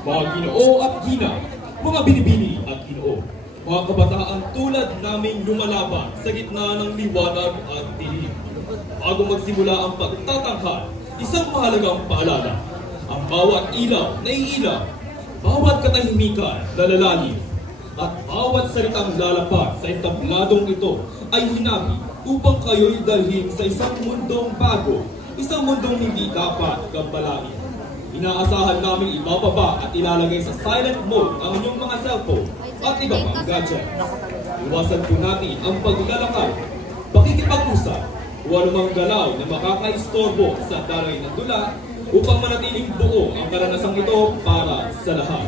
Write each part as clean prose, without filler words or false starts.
mga ginoo at gina, mga binibini at ginoo, mga kabataan tulad naming lumalaban sa gitna ng liwanag at dilim. Bago magsimula ang pagtatanghal, isang mahalagang paalala. Ang bawat ilaw na iilaw, bawat katahimikan na lalalim, at bawat salitang lalapag sa entabladong ito ay hinabi upang kayo'y dalhin sa isang mundong bago, isang mundong hindi dapat gambalain. Inaasahan namin ibababa at ilalagay sa silent mode ang inyong mga cellphone at iba pang gadgets. Iwasan po natin ang paglalakad, pakikipag-usap, o anumang galaw na makakaistorbo sa daray ng dula upang manatiling buo ang karanasang ito para sa lahat.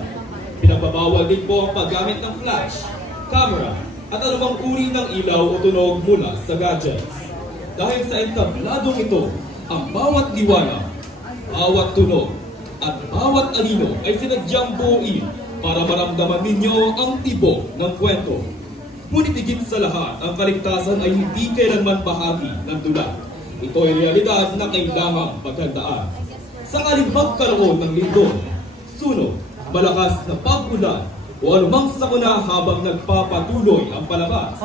Pinagbabawal din po ang paggamit ng flash, camera, at anumang uri ng ilaw o tunog mula sa gadgets. Dahil sa entabladong ito, ang bawat liwanag, bawat tunog, at bawat anino ay sinadyang buuin para maramdaman ninyo ang tibok ng kwento. Ngunit higit sa lahat, ang kaligtasan ay hindi kailanman bahagi ng dula. Ito ay realidad na kailangang paghandaan. Sakaling magkaroon ng lindol, sunog, malakas na pag-ulan, o anumang sakuna habang nagpapatuloy ang palabas.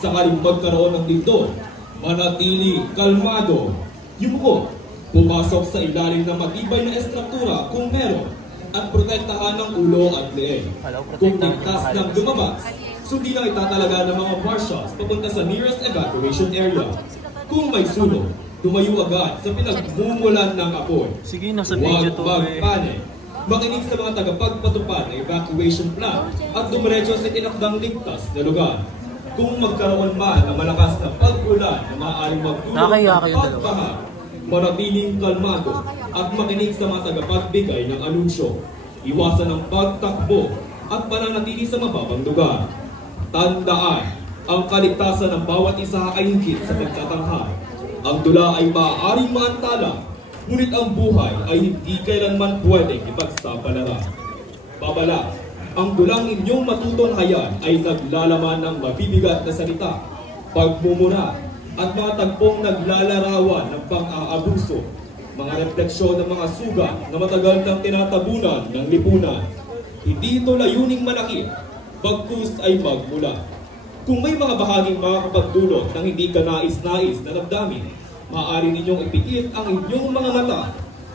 Sakaling magkaroon ng lindol, manatili kalmado, yumuko, pumasok sa ilalim ng matibay na estruktura kung meron, at protektahan ng ulo at leeg. Kung ligtas ng lumabas, sundin ang itatalaga ng mga marshals papunta sa nearest evacuation area. Kung may sunog, tumayo agad sa pinagmumulan ng apoy. Sige, nasa video to. Huwag magpanik. Makinig sa mga tagapagpatupad ng evacuation plan at dumiretso sa tinakdang ligtas na lugar. Kung magkaroon man ng malakas na pag-ulan na maaaring magdulot ng pagbaha, manatiling kalmado at makinig sa mga tagapagbigay ng anunsyo. Iwasan ang pagtakbo at pananatili sa mababang lugar. Tandaan, ang kaligtasan ng bawat isa ay higit sa pagtatanghal. Ang dula ay maaaring maantala, ngunit ang buhay ay hindi kailanman pwedeng ipagsapalaran. Babala, ang dulang inyong matutunghayan ay naglalaman ng mabibigat na salita, pagmumura, at mga tagpong naglalarawan ng pang-aabuso, mga refleksyon ng mga sugat na matagal nang tinatabunan ng lipunan. Hindi ito layuning manakit, bagkus ay magmula. Kung may mga bahaging makakapagdulot ng hindi ka nais-nais na damdamin, maaari ninyong ipikit ang inyong mga mata,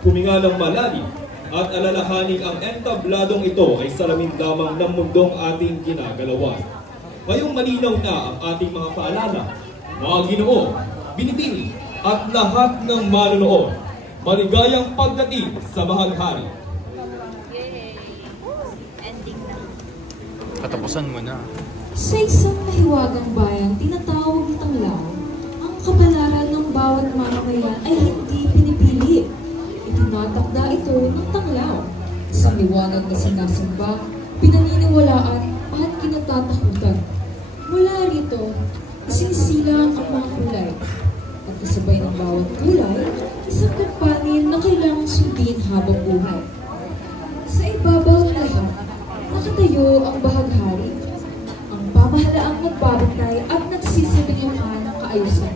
huminga ng malalim, at alalahanin ang entabladong ito ay salamin lamang ng mundong ating ginagalawan. Ngayong malinaw na ang ating mga paalala, mga ginoo, binibini, at lahat ng manunood, maligayang pagdating sa bahaghari. Katapusan mo na. Sa isang mahiwagang bayan, tinatawag ni Tanglaw, ang kapalaran ng bawat mamamayan ay hindi pinipili. Itinatakda ito ng Tanglaw. Isang liwanag na sinasamba, pinaniniwalaan at kinatatakutan. Mula rito, isinisila ang mga kulay. At kasabay ng bawat kulay, isang kampanin na kailangang sundin habang buhay. Sa ibabaw ng lahat, nakatayo ang bahaghari. Ang pamahalaang nagbabantay at nagsisibiluhan ng kaayusan.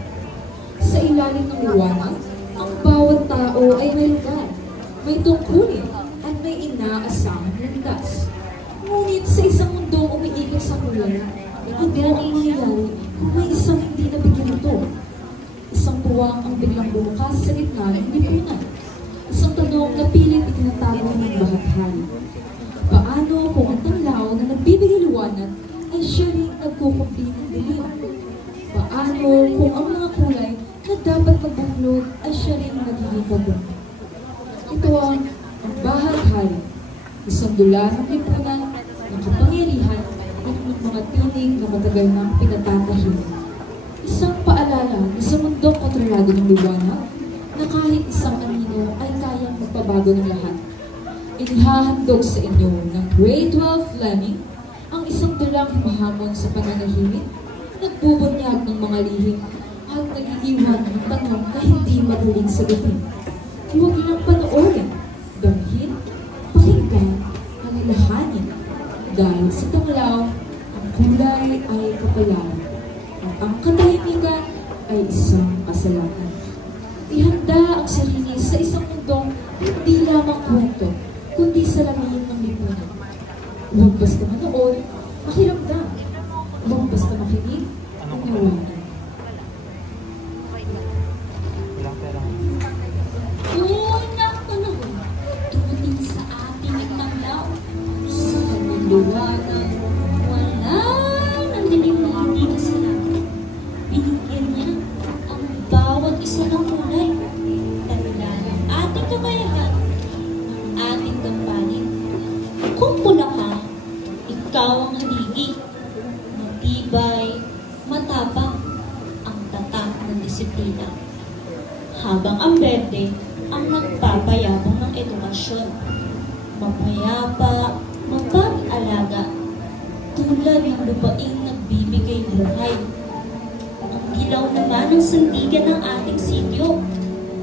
Sa ilalim ng liwanag, ang bawat tao ay may lugar, may tungkulin, at may inaasahang landas. Ngunit sa isang mundong umiikot sa kulay, ano ang mangyayari kung may isang hindi nabigyan ito? Isang puwang ang biglang bumukas sa gitna ng lipunan. Isang tanong na pilit itinatago ng bahaghari. Paano kung ang Tanglaw na nagbibigay liwanag ay siya rin nagkukumpi ng dilim? Paano kung ang mga kulay na dapat magbuklod ay siya rin nagiging kabog? Ito ang bahaghari, isang dula ng lipunan, ng kapangyarihan, at ng mga tinig na matagal nang pinatatahimik. Isang paalala na sa mundong kontrolado ng liwanag na kahit isang anino ay kayang magpabago ng lahat. Inihahandog sa inyo ng Grade 12 Fleming ang isang dulang himahamon sa pananahimik, nagbubunyag ng mga lihim at nag-iiwan ng tanong na hindi madaling sagutin. Huwag lang panoorin, damhin, pakinggan, alalahanin. Dahil sa Tanglaw, ang kulay ay kapalaran at ang katahimikan ay isang kasalanan. Ihanda ang sarili sa isang mundong hindi lamang kwento, kundi salamin ng lipunan. Huwag basta manood, makiramdam. Huwag basta makinig, unawanan. Unang panahon, dumating sa ating tanglaw. Sa kanyang liwanag, wala nang dilim na hindi kasalanan. Binigyan niya ang bawat isa ng kulay. Tanda ng ating kakayahan, ng ating gampanin. Kung pula ka, ikaw ang haligi. Matibay, matapang, ang tatak ng disiplina. Habang ang berde ang nagpapayabong ng edukasyon. Mapayapa, mapag-alaga, tulad ng lupaing nagbibigay buhay. Ang dilaw naman ng sandigan ng ating sityo.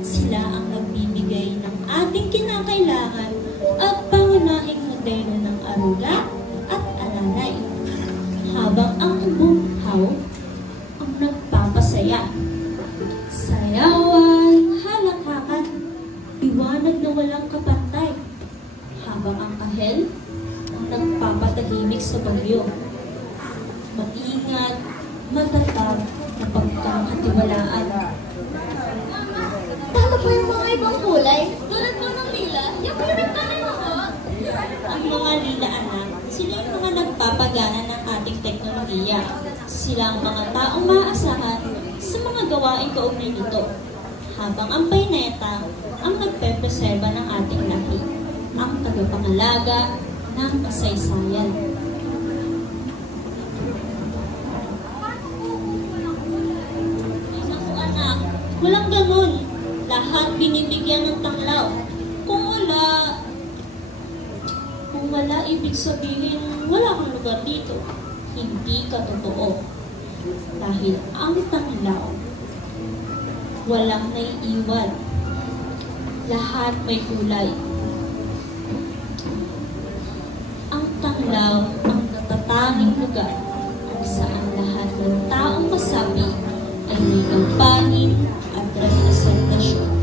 Sila ang nagbibigay ng ating kinakailangan at pangunahing modelo ng arula at alalay. Habang ang bunghaw ang nagpapasaya. Sayawan, halakakan, liwanag na walang kapantay. Habang ang kahel ang nagpapatahimik sa bagyo. Maingat, matatag, na pagkakatiwalaan. Paano po yung mga ibang kulay? Tulad po ng lila, yung favorite color mo po? Ang mga lila anak, sila yung mga nagpapagana ng ating teknolohiya. Sila ang mga taong maaasahan sa mga gawaing kaugnay nito. Habang ang payneta ang nagpepreserba ng ating lahi, ang tagapangalaga ng kasaysayan. Naku anak, walang ganun. Lahat binibigyan ng tanglaw. Kung wala, ibig sabihin, wala kang lugar dito. Hindi ka totoo. Dahil ang tanglaw, walang naiiwan. Lahat may kulay. Ang tanglaw ang natatanging lugar kung saan lahat ng taong kasapi ay may gampanin at representasyon.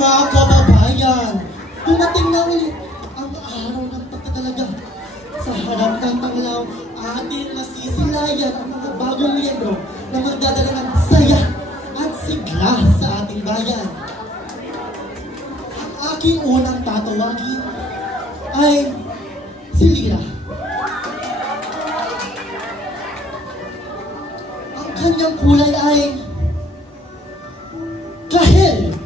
Mga kababayan, dumating na ulit ang araw ng pagtatalaga. Sa harap ng tanglaw, atin masisilayan ang mga bagong miyembro na magdadala ng saya at sigla sa ating bayan. Ang aking unang tatawagin ay si Lira. Ang kanyang kulay ay kahel.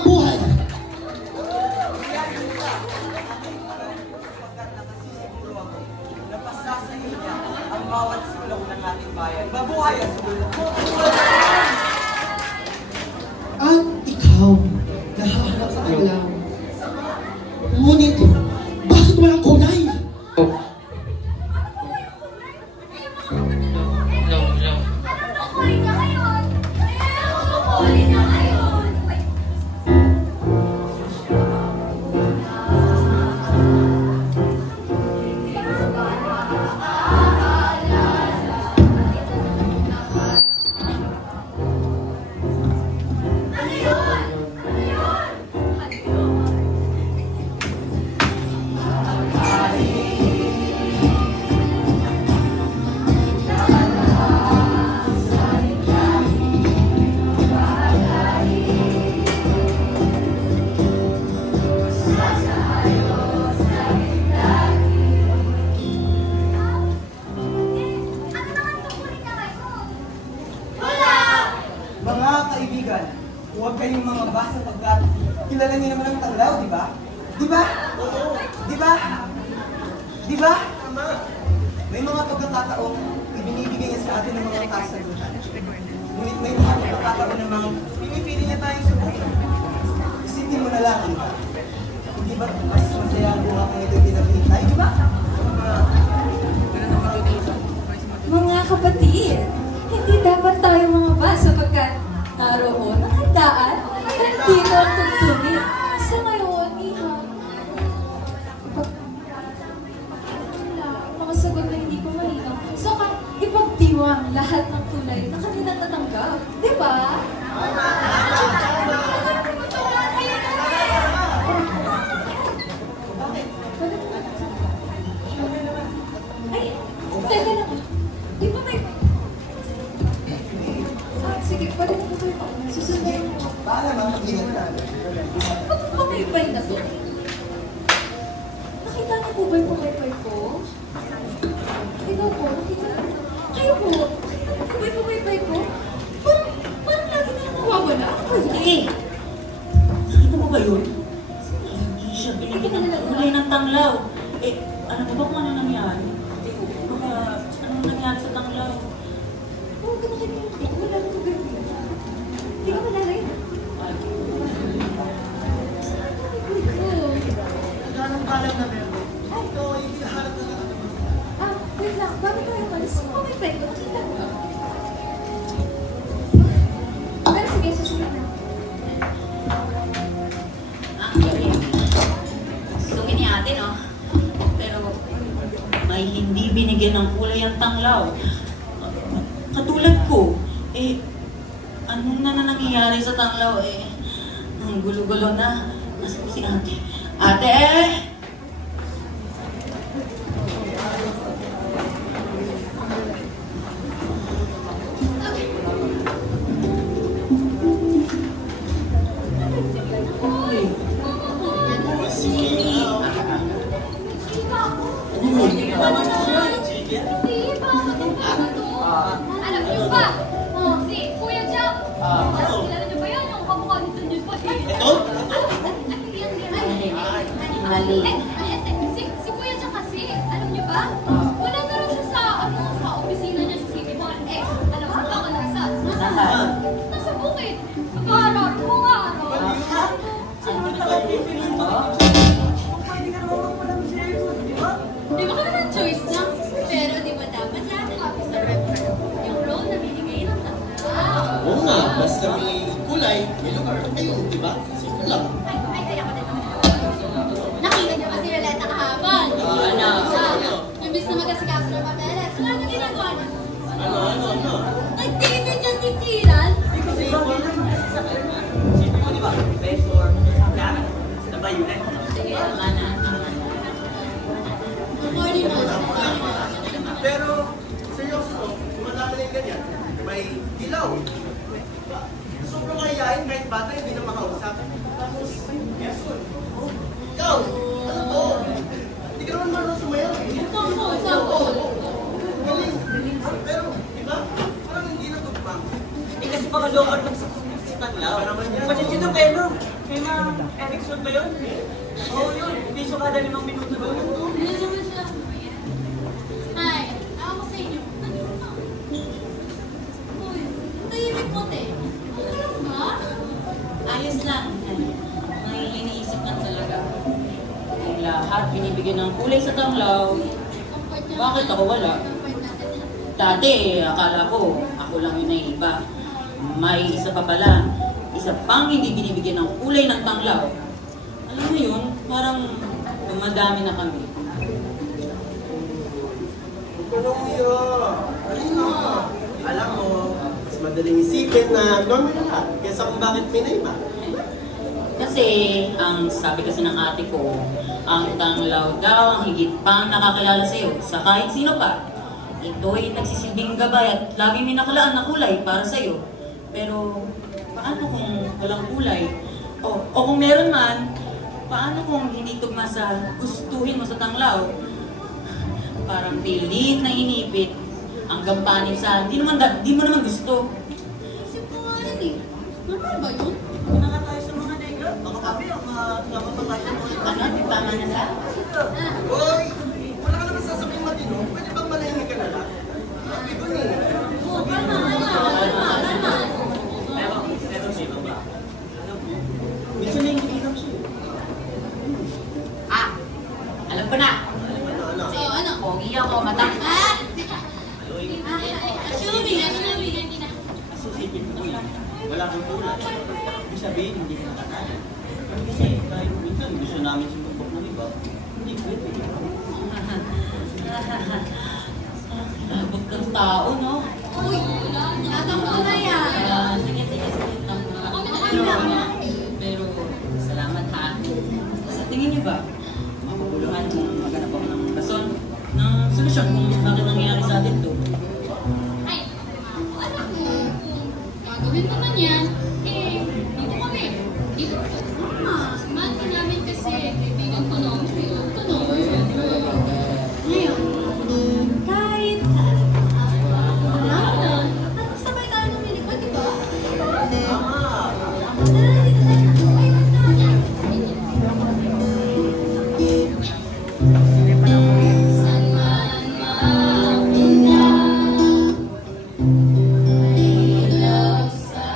mabuhay! Napasasayo niya ang bawat sulok ng ating bayan. Mabuhay ang sulok mo! At ikaw, nahaharap sa tanglaw. Ngunit, bakit walang kulay? Mga kaibigan, huwag kayong mga basa pagkat kilala niyo naman ang tanglaw, di ba? Di ba? Di ba? Di ba? May mga pagkakataong ibinibigay niya sa atin ng mga kasagutan. Ngunit may mga pagkakataon namang pinipili niya tayong subukan. Isipin mo na lang, di ba? Hindi ba mas masaya ang buha kung ito'y pinapilitay, di ba? Mga kapatid, hindi dapat tayo mga ba sapagkat naroon ang handaan at dito ang tugtugin. Sa ngayon, iha, mga sagot na hindi ko malinaw. So, ipagdiwang lahat ng kulay na kanilang natanggap. Di ba? Ay, teka lang. Di ba may... Sige, pwede na po kayo pa. Susunod na yung... Para makakinig na. Ba't pumipay na to? Nakita niyo po ba yung pumipay ko? Ikaw po, nakita niyo? Kayo po, nakita niyo ba yung pumipay ko? Parang lagi na nawawala. Ako hindi. Nakita mo ba yun? Hindi siya binigyan ng kulay ng tanglaw. Eh, alam mo ba kung ano nangyari? Baka, anong nangyari sa tanglaw? Oo, ganun kayo. Wala na ko ganun. Hindi ka malala yun. Nagkanang kalam na meron. Ito ay hinaharap na natin. Wait lang. Bago tayo malis, pumipay ko. Nakita mo. Pero sige, susunod na. Ah, galing. Sungin ni ate, no? Pero, may hindi binigyan ng kulay ang tanglaw. Katulad ko, anong na nangyayari sa tanglaw, ang gulo-gulo na. Nasa ko si ate. Ate! Alam niyo ba? Si Kuya Jack. Kilala niyo ba yan? Yung kamukha ni Tunjus po. Ito? Si Kuya Jack kasi, alam niyo ba? Wala na rin siya sa opisina niya sa City Mall. Alam mo ba kung nasaan? Nasa bukid. Pag-aaral, kung aaral. Di ba ka naman choice na? Pero di ba dapat lahat happy sa record? Yung role na binigay ng tanglaw. Oo nga, basta may kulay, may lugar kayo, di ba? Simple lang. Ay, ako din. Nakita niyo ba si Violeta kahapon? Imbis na magkasikaso ng papeles, wala na ginagawa niya. Ano? Nagtingin niya si Kiran. Sige, mana. Morning, Pero, seryoso, kung madami yung ganyan, may ilaw. Sobrang kayayain kahit bata hindi na makausap. Tapos, Gerson, ikaw, ano to? Hindi ka naman marunong sumayaw eh. Sample. Galing. Pero, di ba? Parang hindi na tugmang. Kasi mga lower ng si Tanglaw. Para naman yan. Pati yun ang pero. Kay Ma'am Erickson ba yun? Oo yun, piso kada 5 minuto daw yun. Ano naman siya? Ay, ako sa inyo. Uy, tahimik mo, te. Ano ba? Ayos lang. May iniisip lang talaga. Ang lahat binibigyan ng kulay sa tanglaw. Bakit ako wala? Dati, akala ko, ako lang yung naiiba. May isa pa pala. Isa pang hindi binibigyan ng kulay ng tanglaw. Alam mo yun, parang dumadami na kami. Huwag ka nang umiyak. Halina. Alam mo, mas madaling isipin na normal na lahat kaysa kung bakit may naiba. Kasi, ang sabi kasi ng ate ko, ang tanglaw daw ang higit pang nakakilala sa'yo sa kahit sino pa. Ito'y nagsisilbing gabay at laging may nakalaan na kulay para sa'yo. Pero, paano kung walang kulay? O kung meron man, paano kung hindi tugma sa gustuhin mo sa tanglaw? Parang pilit na inipit ang gampanin sa di mo naman gusto. Isip ko nga rin eh. Normal ba yun? Una nga tayo sa mga negra. Baka kami ang dapat pa tayo sa mga Ano? Tama na sa? Hoy! Wala ka naman sasabihin matino. Pwede bang malahimik ka na lang? Sabi ko niya. Oo, kalma. Pero sino ba? Minsan na yung kikitam siya. Alam ko na. So, ano? Pogi ako, matang. Assuming. Associated mo yan. Wala kang tulad. Ibig sabihin, hindi ka nakakaya. Kasi tayo minsan gusto namin sumubok ng iba. Hindi pwede. Labot kang tao, no? Uy, natang ko na yan. Sige. Pero, salamat ha. Sa tingin niyo ba, makakuluhan kung maghanap ako ng rason, ng solusyon kung bakit nangyayari sa atin to? Ay, alam mo, kung gagawin naman yan, dito kami. Dito. Mahal ka namin kasi kaibigan ko noon. Ngayon, kahit saan. Wala na. Sabay tayo lumilikod, di ba? Tara, dito tayo. Ay, basta. Saan man mapunta, may ilaw sa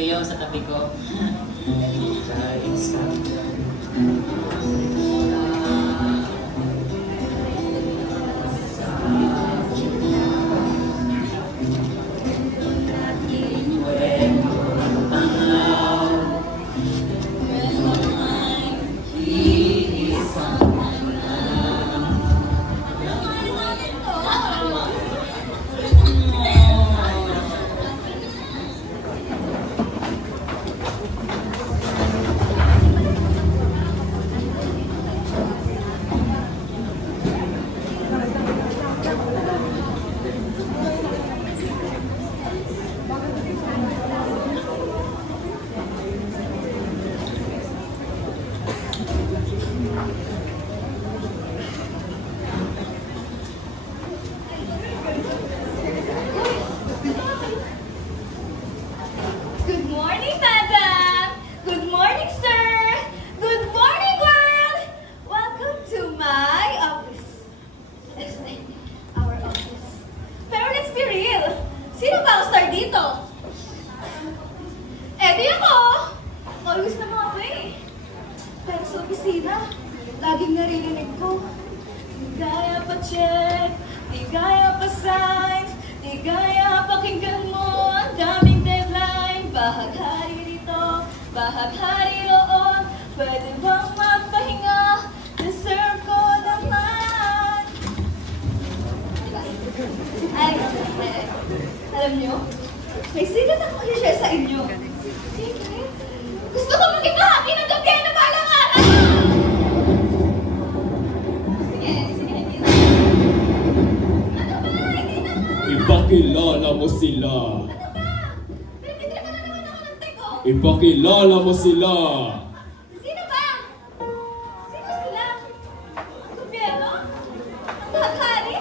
kayo sa tabi ko. Kahit sa... Good morning, madam! Good morning, sir! Good morning, world! Welcome to my office. Our office. Pero let's be real. Sino ba ang star dito? Di ako! Always naman ako eh. Pero sa opisina, laging naririnig ko. Di gaya pa check, di gaya pa sign, di gaya pakinggan mo ang daming deadline. Bahaghari rito, bahaghari roon, pwede bang magpahinga? Deserve ko naman. Diba? Ay, alam nyo, may secret akong i-share sa inyo. Secret? Gusto ko maging kahagi ng gabi na balang araw! Sige. Ano ba? Hindi naman! Ipakilala mo sila. Ipakilala mo sila. Sino ba? Sino sila? Ang gobyerno? Ang bahaghari?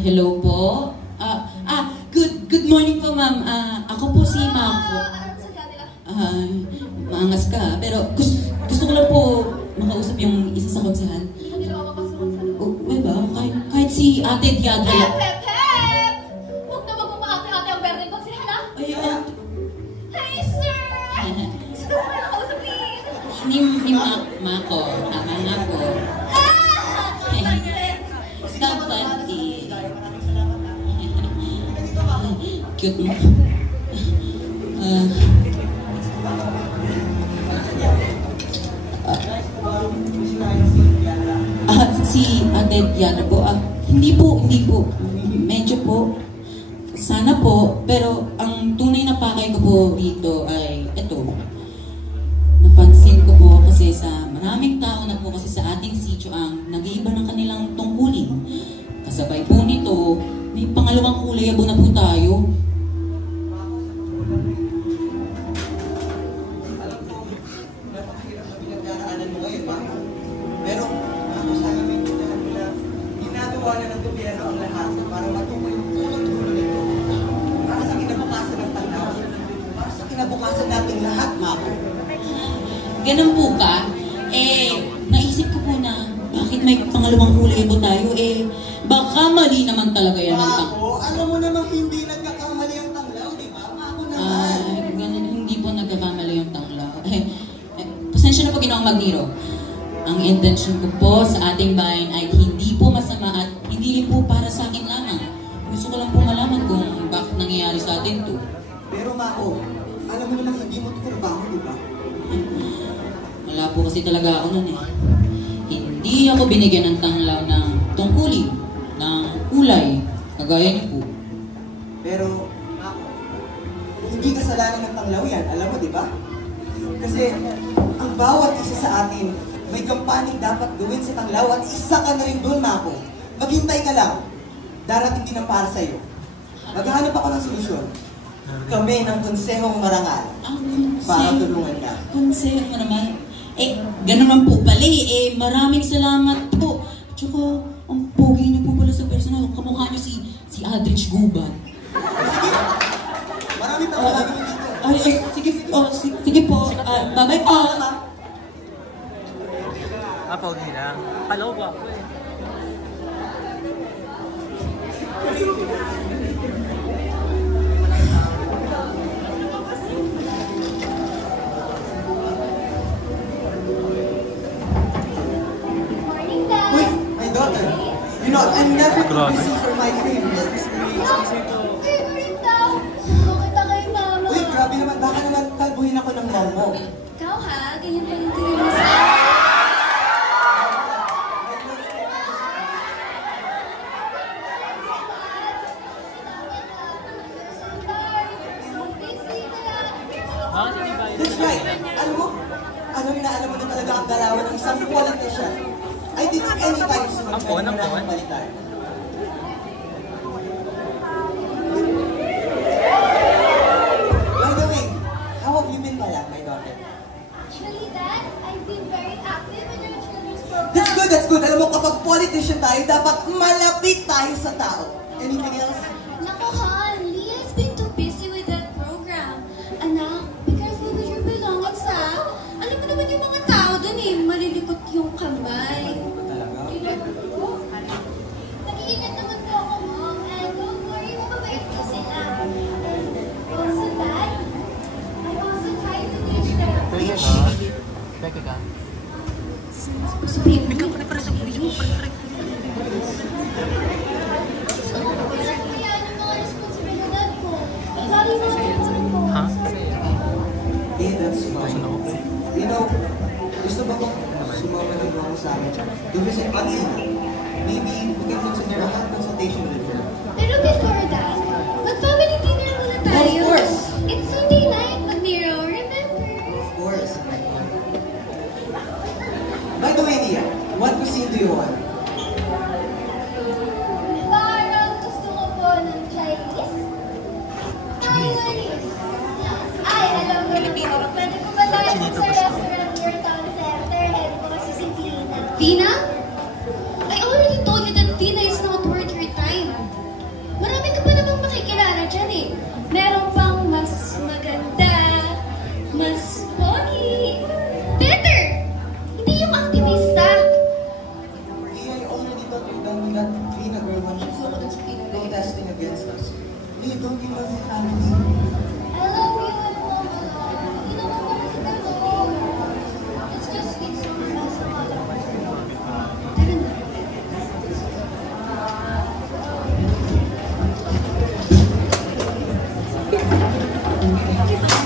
Hello po. Good morning po, ma'am. Ako po si Mako. Maangas ka, pero gusto ko lang po makausap yung isa sa konsehal. Diba? Kahit si Ate Diadra lang. Hep! Huwag na wag mo ate-ate ang berdeng konsehal, ha? Ayun. Hi, sir! Gusto ko kayo nakausap, please! Ni Mako. Tama nga po. Dapat cute mo. Si Ate Diana po, hindi po. Medyo po. Sana po, pero ang tunay na pakay ko po dito ay ito. Napansin ko po kasi sa maraming tao na po kasi sa ating sityo ang nag-iiba ng kanilang tungkulin. Kasabay po nito, may pangalawang kulay abo na po tayo. Pero ako sana may pindahan mo na ginagawa na ng gobyerno ang lahat para matukoy yung tulong-tulong nito. Para sa kinabukasan ng tanaw. Para sa kinabukasan nating lahat, Mako. Ganun po ka? Naisip ko po na bakit may pangalawang kulay po tayo? Baka mali naman talaga yan ang tanglaw. Mako, alam mo namang hindi nagkakamali ang tanglaw, di ba? Mako naman. Ganun, hindi po nagkakamali yung tanglaw. Pasensya na po Ginoong Magniro. Ang intention ko po sa ating bayan ay hindi po masama at hindi rin po para sa akin lamang. Gusto ko lang po malaman kung bakit nangyayari sa atin to. Pero Mako, alam mo namang hindi mo ito trabaho, di ba? Wala po kasi talaga ako nun Hindi ako binigyan ng tanglaw ng tungkulin, ng kulay, kagaya niyo po. Pero, Mako, hindi kasalanan ng tanglaw yan, alam mo, di ba? Kasi, ang bawat isa sa atin, may kampaning dapat gawin sa tanglaw at isa ka na rin doon, Mako. Maghintay ka lang. Darating din ang para sa'yo. Maghahanap ako ng solusyon. Kami ng Konsehong Marangal. Para tulungan ka. Konsehong Marangal? Ganun man po pala maraming salamat po. Tsaka, ang pogi niyo po pala sa personal. Kamukha niyo si Aldrich Guban. Sige. Maraming tawag dito. Sige po. Bye-bye po. Pogi lang. Hello ba? Wait, my daughter. You know, I'm never too busy for my favorites. Favorite daw. Makita kay mama. Uy, grabe naman. Baka naman kalbuhin ako ng mom mo. Ikaw ha, ganyan pa yung tingin mo sa That's right. Alam mo na talaga ang galawan ng isang politician. I think anytime soon, Ampon. balitan. By the way, how have you been, Mala, my daughter? Actually, Dad, I've been very active in your children's program. That's good. Alam mo, kapag politician tayo, dapat malapit tayo sa tao. Anything else? Naku, Han, Leah's been too busy with that program. Anak, be careful with your belongings, ha? Alam mo naman yung mga tao dun malilikot yung kamay. Nag-iingat naman po ako, Mom. And don't worry, mababait po sila. Also, Dad, I also try to teach them. Teka ka. Kaya ano mga responsibilidad ko? Lalo na naman po. Ha? That's fine. You know, gusto ba kong sumama ng mga sa amin to visit Patsy? Maybe we can consider a health consultation with her. Pero before that, mag-family dinner muna tayo. Of course. It's Sunday night, Magniro, remember? Of course. By the way, Nia, what cuisine do you want? Parang gusto ko po ng Chinese. Chinese. Ay, alam mo na po. Pwede ko ba tayo sa restaurant near Town Center? Head ko kasi si Tina. Tina? I already told you that Tina is not worth your time. Marami ka pa namang makikilala dyan Meron pang mas maganda, mas pogi, better! Hindi yung aktivista. Nia, I already thought you're done with that Trina girl when she's protesting against us. Nia, don't you love your family? I love you and Mom a lot. Hindi naman makikita ko. It's just it's so fast. Tara na.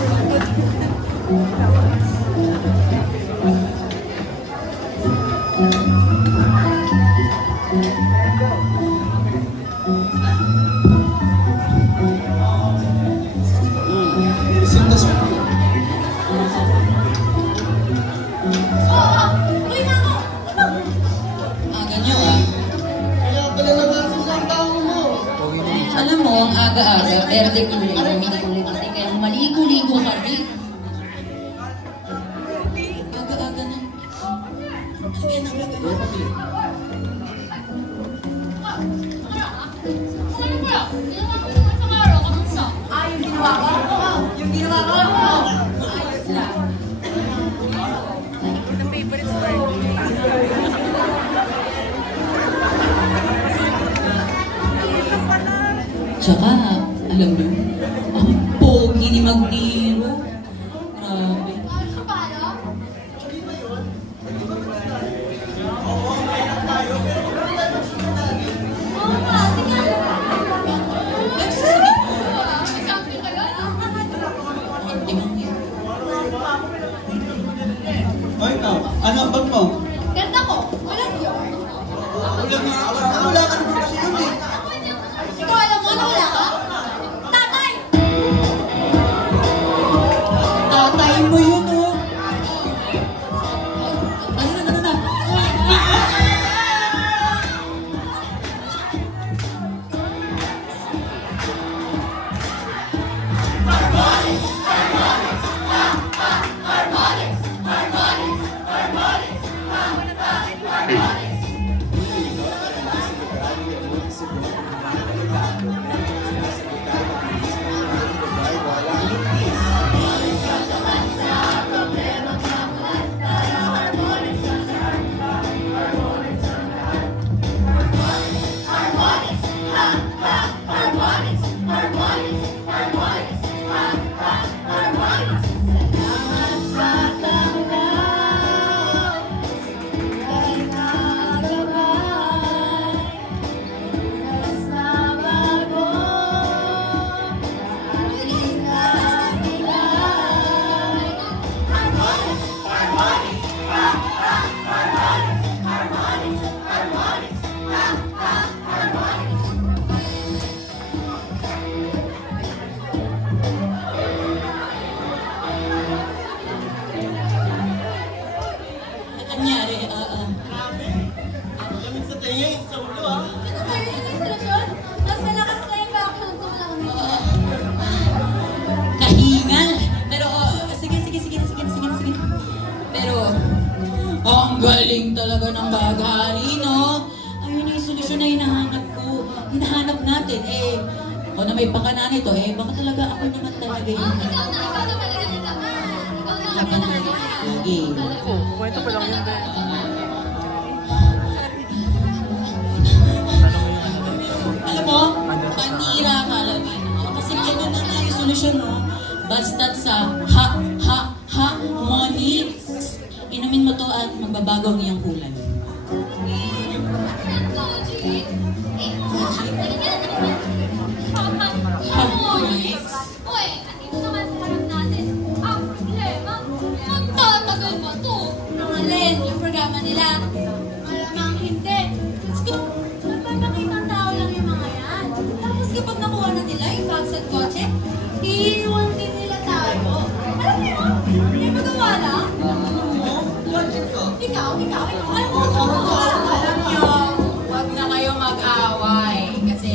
Berde kulay, kaya maligo-ligo ka rin. Aga-aga na. Yung ginawa ko, ayos lang. Tsaka, alam mo, ang pogi ni Magniro. Grabe. Ay, ano ang bag mo? Ganda ko, walang yun. Wala ka naman kasi yun eh. Ikaw alam mo, ano wala ka? Tatay! Tatay mo yun, oh. Ano na. Anyari, Lamig sa tingin, sa ulo ah. Ano tayo yung instalasyon? Mas malakas na yung background ko lang. kahingal. Pero, sige. Pero, ang galing talaga ng baghari, no? Ayun yung solusyon na hinahanap natin. Ako na may pakana nito, baka talaga ako naman talaga yun. Ikaw na talaga nila. Ikaw na. Kwento pa lang yun. Alam mo, panira ka lang yun. Kasi gano'n na nga yung solusyon, no? Basta't sa money, inumin mo to at magbabago ang iyong kulay. Uy, andito naman sa harap natin. Ang problema, magtatagal ba ito? Alin, yung programa nila. Malamang hindi. Magpapakita ang tao lang yung mga yan. Tapos kapag nakuha na nila yung bags at kotse, iiwan din nila tayo. Alam mo yun? Hindi magawa lang. Ikaw. Alam mo, alam nyo, huwag na kayo mag-away. Kasi,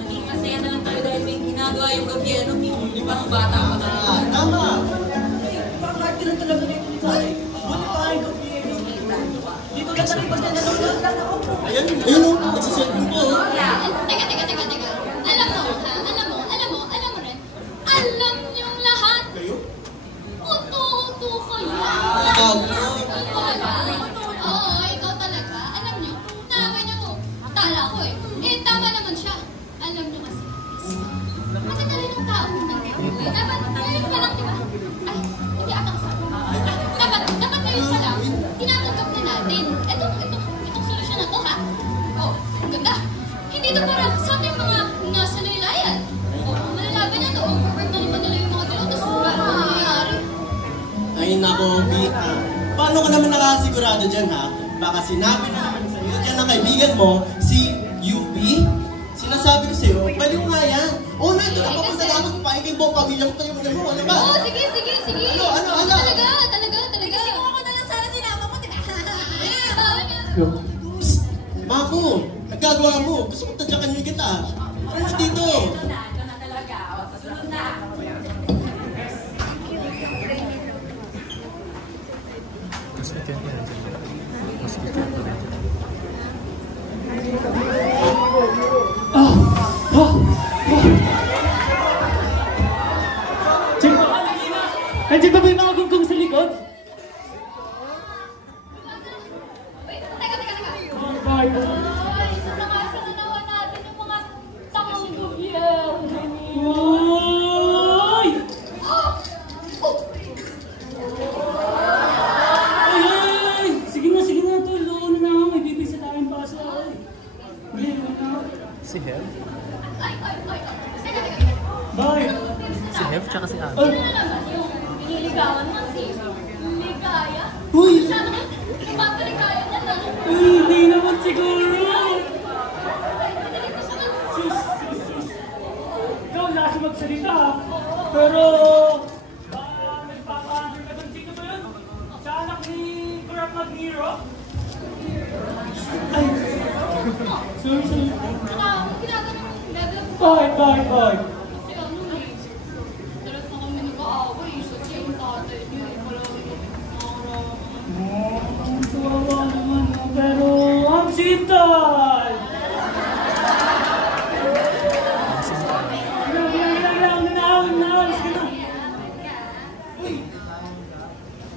maging masaya na lang tayo dahil may ginagawa yung gobyerno. Hindi pa ng bata pa tayo. Tama! Bakit ka lang talaga dito ni Kari? Buti pa ang gobyerno. Dito ka tayo pag nanonood lang ako. Ayun o, nagsiselfie ko. Teka. Alam mo rin. Alam niyong lahat. Uto kayo. Oo, ikaw talaga. Alam niyo, naaway niyo to. Tala ko tama naman siya. Alam niyo kasi. Matagalin ng tao muna. Dapat, ngayon pa lang, di ba? Ay, hindi ata kasama. Dapat ngayon pa lang, tinatanggap na natin. Itong solusyon na to, ha? Oh, ang ganda. Hindi to para sa ating mga nasa laylayan. Malalaban na to. Overwork na naman nila yung mga dilaw. Tapos, parang nangyayari. Ay nako, Bita. Paano ka naman nakasigurado dyan ha? Baka sinabi na naman sa iyo dyan ng kaibigan mo, si UB. Sinasabi ko sa'yo, pwede mo nga yan. Oo na, ito na papunta na ako sa paiging buong pamilya mo tayo mo. Ano ba? Oo, sige. Ano? Talaga. Kasi kung ako na lang sana sinama mo, diba? Bawal nga. Mako, nagagawa mo. Gusto mo tadyakan yung kita. Ano na dito? Nandiyan ba ba yung mga gunggong sa likod? Ay, nakasan na naman natin yung mga takang gobyerno. Uy! Ay! Sige na, tol. Loon na nga. May bibig sa tayong pasa. Si Hev? Bye! Si Hev tsaka si Abby. Sino na naman yung nililigawan mo si Ligaya? Uy! Siya naman, ipapaligaya niya na. Hindi naman siguro! Sus! Ikaw lasa magsalita. Pero... nagpapahandol ka doon. Sino ba yun? Sa anak ni Kurat Magniro? Ay! Sorry. Saka, ginagawa mo level of Bye! kasi ano eh. Dalas na kami nag-aaway. Kasi yung tatay niyo eh. Palagi kami Ang sawa naman, pero ang sintal! Alis ka na! Uy!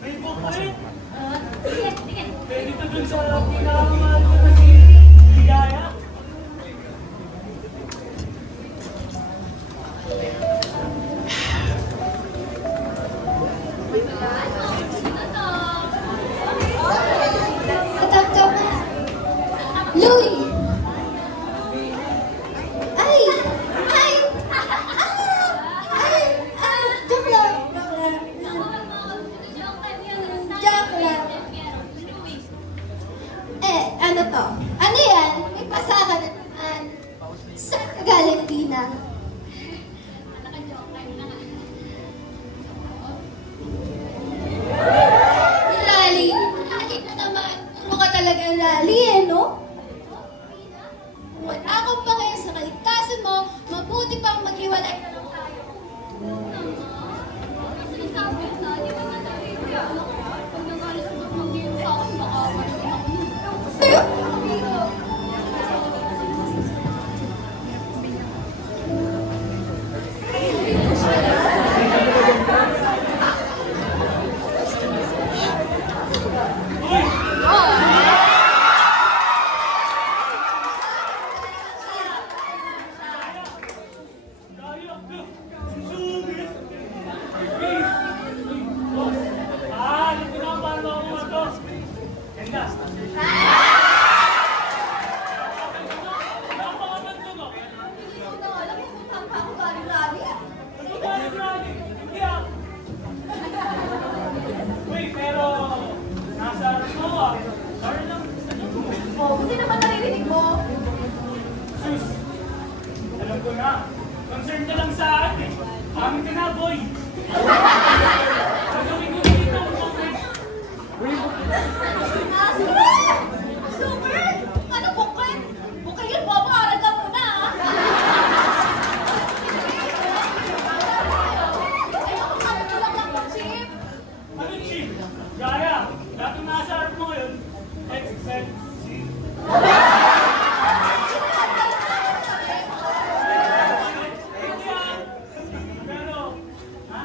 May book pa rin! Pwede to dun sa pinakamahal ko na si Ligaya? Matangkap na. Louie! Joke lang. Joke lang. Ano to? Ano yan? May pasakan naman. Saan ka galing, Tina? Lali. Lali na naman. Puro ka talagang lali no? Wala akong pa kayo sa kaligtasan mo. Mabuti pang maghiwalay na lang tayo. Sinasabi na, di ba nga narinig ako? Pag nagalit mo mag-iwan sa akin, baka magiging ako nun. Buti naman naririnig mo. Sus, alam ko na. Concern ka lang sa akin. Amin ka na, boy. Gagawin ko dito ang moment. Sige! Super! Ano bukid? Bukid yun, babaran ka muna, ha? Ay, ako ka lang, Chip! Ano, Chief? Gaya, dati nasa harap mo ngayon. Expensive. Pero, ha?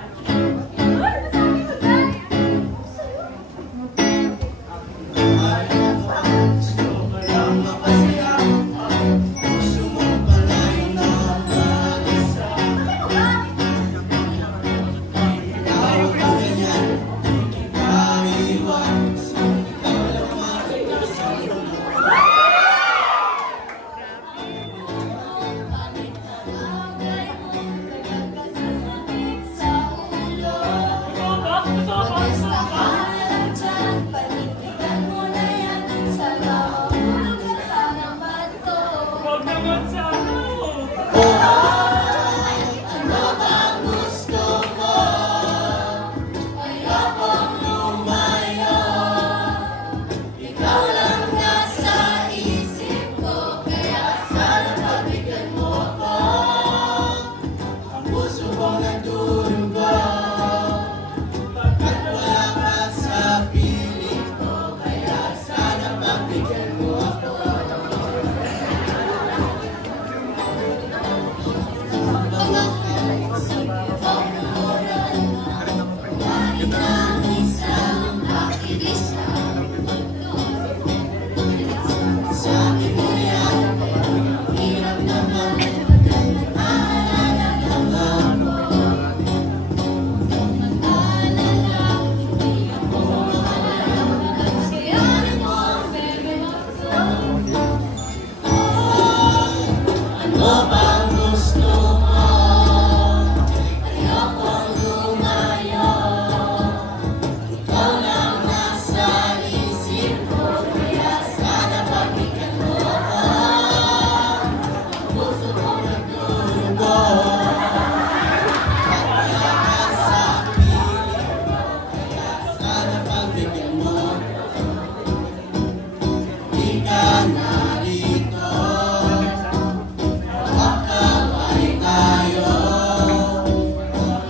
sa'yo.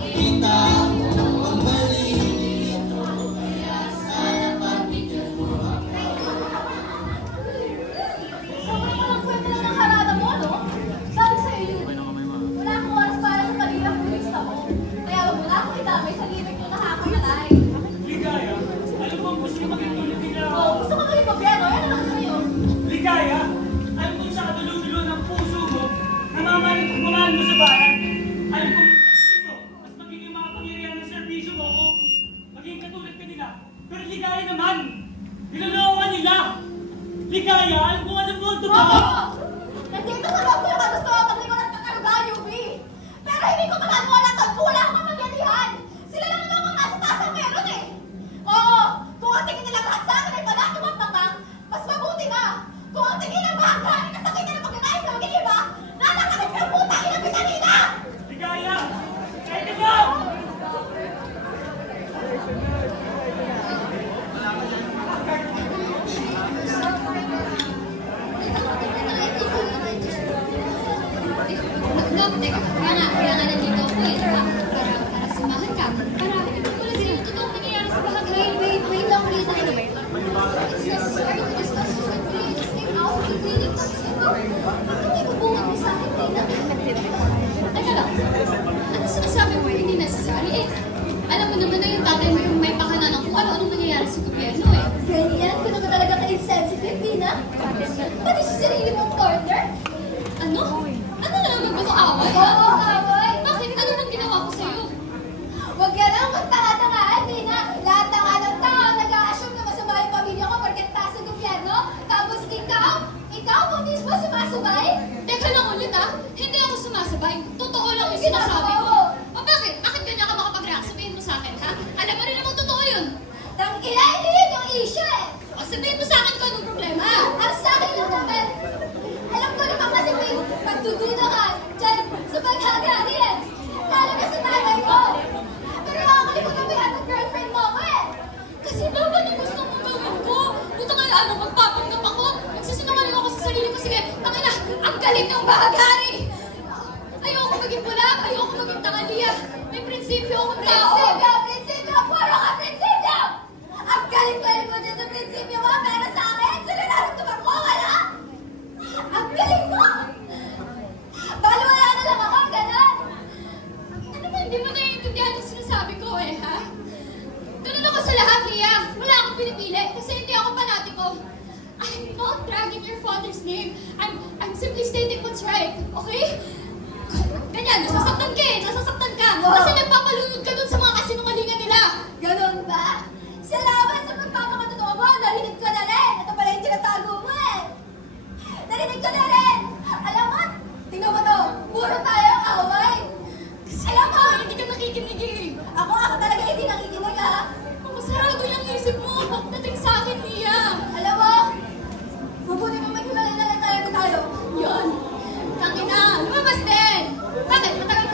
Kita mo ang maliliit mo, kaya sana pabigyan mo ako. Sobrang walang kwenta lang ng harada mo, no? Sabi sa'yo yun. Wala akong oras para sa pag-ilang turista mo. Kaya wag mo na akong idamay sa limit mo nakakamatay. Ligaya, ano bang gusto mo makitulog nila? Oo, gusto ko maging gobyerno. Yan naman sa'yo. Ligaya, alam kung sa kadulo-dulo ng puso mo, namamahal mo sa bayan. Alam kung sa tingin mo, mas magiging makapangyarihan ng serbisyo mo kung maging katulad ka nila. Pero ligaya naman, nilolokohan nila. Ligaya, alam kung ano mo ang totoo. Oo! Nandito sa loob ko yung gusto ko paglingkod at pagkalugaan, UB. Pero hindi ko magagawa to kung wala akong mapangyarihan. Sila lang naman ang nasa taas ang meron eh. Oo! Kung ang tingin nilang lahat sa akin ay palatuwang-tamang, mas mabuti na. Kung ang tingin ng mga galing na sakit na pagkakain sa mag-iiba, natakalit ng puta kinabisa nila! Ligaya, kahit ikaw! Kaya nga nandito ako eh, para samahan ka. Para wala sila yung totoong nangyayari sa bahay. Wait lang, please. It's necessary to discuss this with me. Just came out of the clinic. Bakit may bubungad mo sa akin, Tina? Teka lang, ano sinasabi mo hindi necessary? Eh, alam mo naman na yung tatay mo yung may pakananan kung ano-anong nangyayari sa gobyerno eh. Ganyan? Ka naman talaga ka-insensitive, Tina? Pati sa sarili mong partner? Ano? Ano na naman ba ito away? Oo, away! Bakit? Ano nang ginawa ko sa'yo? Huwag yan ang magtanga-tangaan, Tina! Lahat ng anong tao nag-a-assume na masama yung pamilya ko porket taas sa gobyerno. Tapos ikaw kung mismo sumasabay? Teka lang ulit ah, hindi ako sumasabay. Totoo lang yung sinasabi ko. O bakit? Bakit ganyan ka makapag-react? Sabihin mo sa akin, ha? Alam mo rin namang totoo yun. Tangkila, hindi yun yung issue eh! O sabihin mo sa akin kung anong problema. Ang sa akin lang naman, alam ko naman kasi may pagdududa ka dyan sa paghagari eh. Lalo na sa tatay ko. Pero makakalimutan mo yata girlfriend mo ako eh. Kasi naman yung gusto mong gawin ko. Buta nga ano, magpapanggap ako. Nagsisinungaling ako sa sarili ko. Sige, tangina, ang galing ng bahagari. Ayoko maging bulag, ayoko maging tangaliya. May prinsipyo akong tao. Prinsipyo! Puro ka prinsipyo! Ang galing-galing mo dyan sa prinsipyo mo, pero sa akin, sila naramdaman ko, wala? Ang galing mo! Bali wala na lang ako, gano'n! Ano ba, hindi mo naiintindihan ang sinasabi ko eh, ha? Ganun ako sa lahat, Lia. Wala akong pinipili kasi hindi ako panatiko. I'm not dragging your father's name. I'm simply stating what's right, okay? Ganyan, nasasaktan ka eh, nasasaktan ka. Kasi nagpapalunod ka dun sa mga kasinungalingan nila. Ganun ba? Salamat sa pagpapakatotoo mo, narinig ko na rin. Ito pala yung tinatago mo eh. Narinig ko na rin! Alam mo, tingnan mo to, puro tayo away! Alam mo, hindi ka nakikinig eh! Ako talaga hindi nakikinig ha! Masarado yung isip mo, pagdating sa akin, Mia! Alam mo, mabuti mo maghiwalay na lang talaga tayo! Yun! Tangina, lumabas din! Bakit? Matagal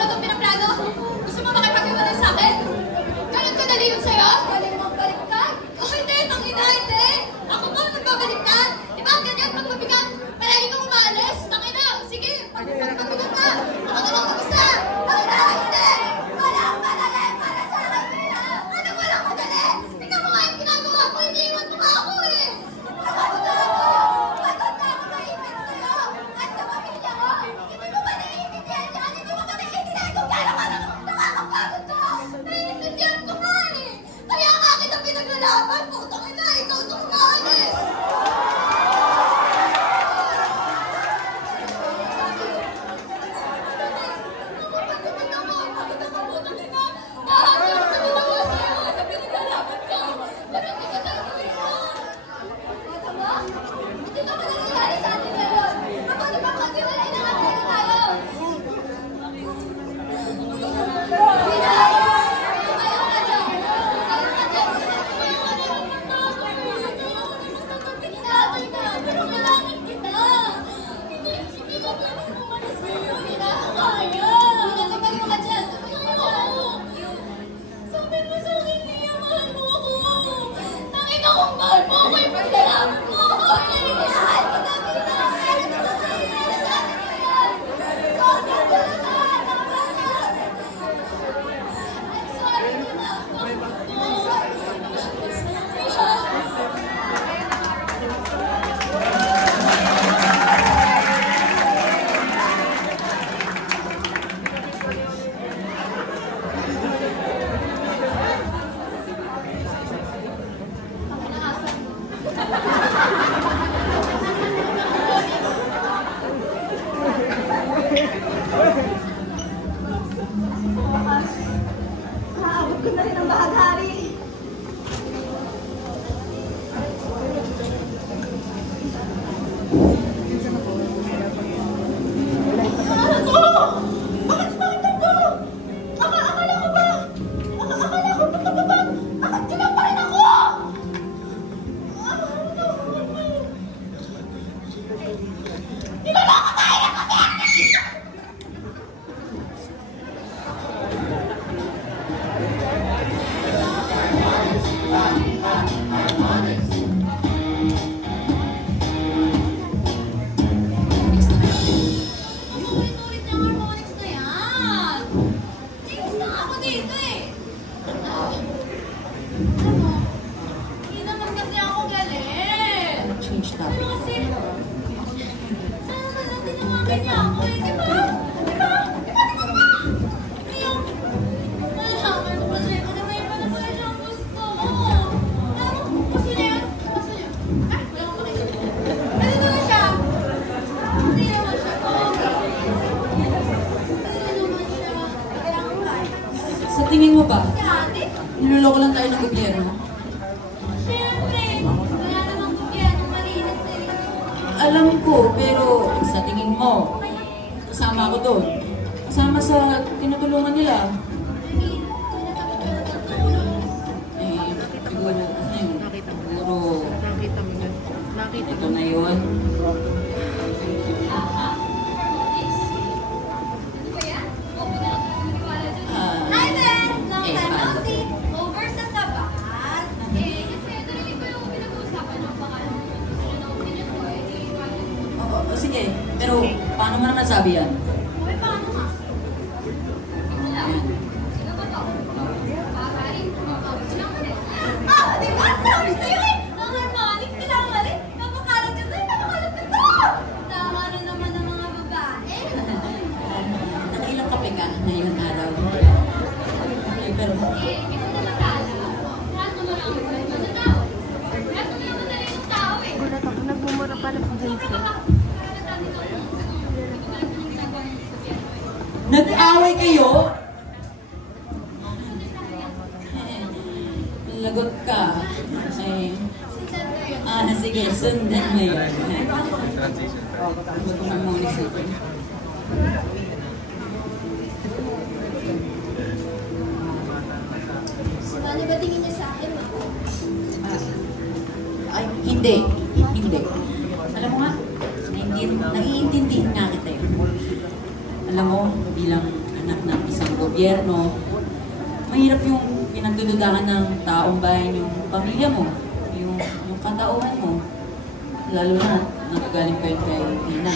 Gusto nga ako dito eh. Alam mo, hindi naman kasi ako galit. Change topic. Ano kasi, sana naman lang tinawagan niya ako eh. Di ba? Di ba? Di ba? Di ba? Ngayon, nalaman ko kasi ko na may iba na pala siyang gusto. Alam mo, gusto niya yun? Gusto niya? Ay, wala akong makikita. Ganito na siya. Hindi naman siya pogi. Hindi naman siya kalangkay. Sa tingin mo ba, Si ate, niloloko lang tayo ng gobyerno? syempre, wala namang gobyerno malinis eh. Alam ko, pero sa tingin mo, kasama ako doon. Kasama sa tinutulungan nila. I mean, kinatakot ka na tutulong. Eh, siguro, ito na yun. Ano ba yan? Opo na lang tayo maniwala dyan. Ah, Hi there! Long eh, time no paano? see. Over sa sabahan. Eh, kasi narinig ko yung pinag-uusapan ng baka gusto nyo na opinion ko eh. Di bakit? Oo, sige. Pero, paano mo naman sabi yan? Okay, paano nga? Simula. Sino ba to? Pakarin. Gusto lang ulit. Ah, di ba? Sabi sa'yo eh! Ang harmonic, kailangan eh! Napakalat ka sa'yo, napakalat ka to! Tama rin naman ng mga babae. Nakailang kape ka ngayong araw? Ay, pero, Eh, kasi naman tala. Lahat naman ang mga tao. Lahat naman ang madali ng tao eh. Gulat ako, nagmumura pa ng Jensen. nag-away kayo? Lagot ka. Ay, sige, sundan mo yun. Mag-harmonics ito. Paano ba tingin niya sa akin, ma? Ay, hindi. Hindi. Alam mo nga, naiintindihan nga kita eh. Alam mo, bilang anak ng isang gobyerno, mahirap yung pinagdududahan ng taong bayan yung pamilya mo, yung katauhan mo. Lalo na, nagagaling kayo kay Nina.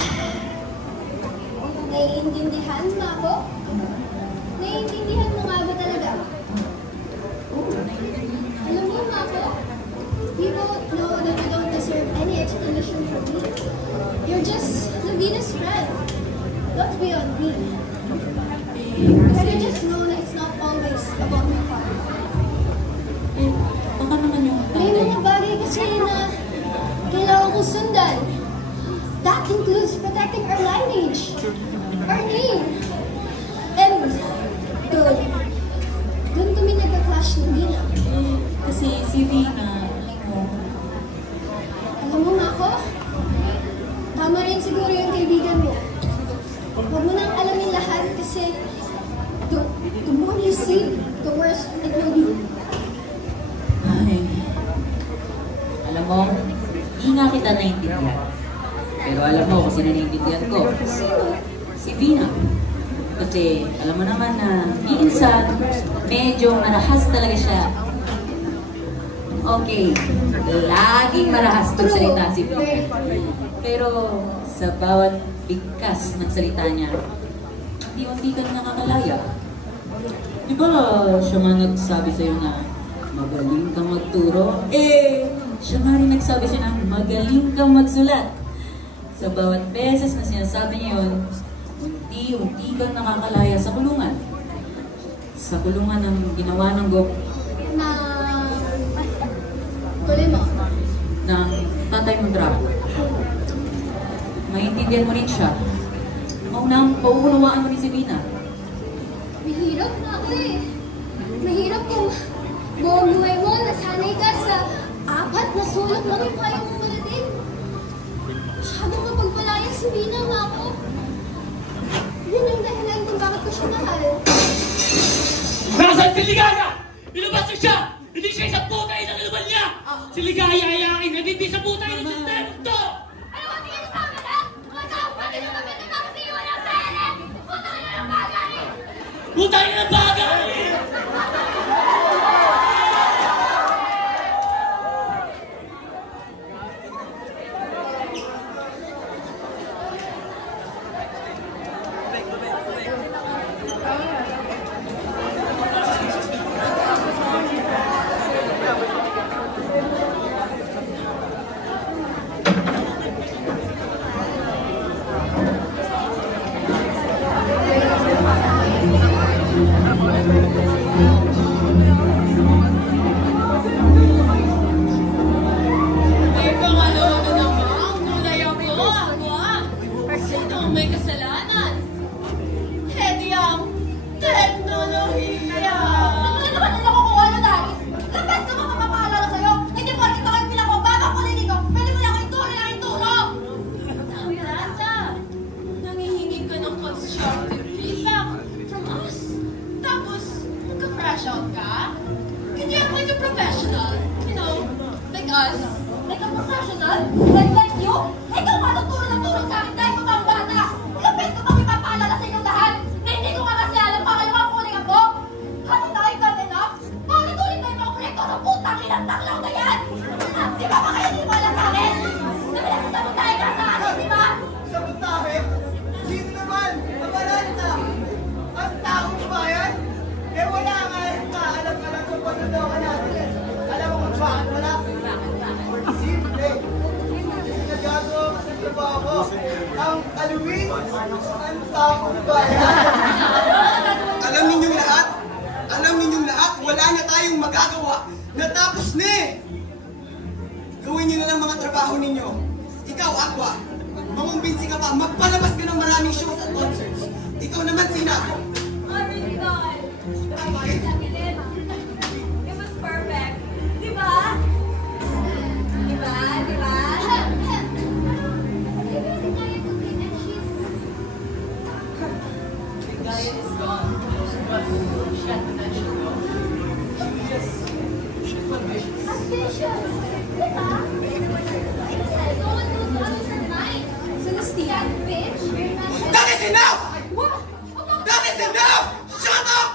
Naiintindihan mo ako? Naiintindihan mo nga ba talaga? Oo, naiintindihan nga. Alam mo, Mako, you both know that you don't deserve any explanation from me. You're just Navina's friend. That's beyond me. But you just know that it's not always about my father. Eh, baka naman yung May tatay. mga bagay kasi na kailangan ko sundan. That includes protecting our lineage, our name. And doon kami nagka-clash ng Dina. Kasi si Vina, Alam mo nga ako, tama rin siguro yung kaibigan mo. Huwag mo nang alamin lahat kasi the more you see, the worse it will be. ay, alam mo, hindi nga kita naiintindihan. Pero alam mo kung sino naiintindihan ko. Si Vina. Kasi alam mo naman na minsan, medyo marahas talaga siya. Okay, laging marahas pag salita si Vina. Pero sa bawat bigkas ng salita niya, unti-unti ka nakakalaya. Di ba siya nga nagsabi sa'yo na magaling kang magturo? Eh, siya nga rin nagsabi siya na magaling kang magsulat. Sa bawat beses na sinasabi niya yun, unti-unti kang nakakalaya sa kulungan. Sa kulungan ng ginawa ng Tuloy mo. ng tatay mong Draco. Maintindihan mo rin siya. Pauunawaan mo rin si Vina. Mahirap na ako eh. Mahirap kung buong buhay mo, nasanay ka sa 4 na sulok lang yung kaya mong malatin. Masyadong kapagpalayang si Vina, Mako. Yun yung dahilan kung bakit ko siya mahal. Nasaan si Ligaya? Ilabas niyo siya! Hindi siya isang putay na kalabal niya! Si Ligaya ay aking hindi sa putay ng sistema to! Ano ba tingin sa akin, ha? Mga tao, pati na kami na kasi iwan ang sarili! Puta ka na ng bagay! Putay na bagay! crash out ka? Can you act like a professional? You know, like us. Like a professional? Like you? Ikaw nga nagturo ng turo sa akin dahil pa pang bata. Ilang beses ko pang ipapaalala sa inyong lahat na hindi ko nga kasi alam pangalawang kuling ako. Hadn't I done enough? Paulit-ulit na yung mga proyekto sa putang ilang taklaw na yan! Di ba ba kayo hindi mo alam sa akin? Na pinagsasabuntay ka sa akin, di ba? Sabotahe? Sino naman? Kabalanta? Ang taong bayan? Eh wala nga alam-alam sa pagkatawa natin. Alam mo kung bakit wala? Simple. Nagagawa ko sa trabaho. Ang aluwin, ang taong bayan. Alam ninyong lahat, wala na tayong magagawa. Natapos na eh! Gawin niyo na lang mga trabaho ninyo. Ikaw, Aqua, mangumbinsi ka pa, magpalabas ka ng maraming shows at concerts. Ikaw naman, Sina. It was perfect. Di ba? Di ba? Di ba? Gaya is gone. But she had potential though. She's ambitious. Ambitious? Di ba? No one knows the others are mine. Celestia, bitch. That is enough! What? That is enough! Shut up!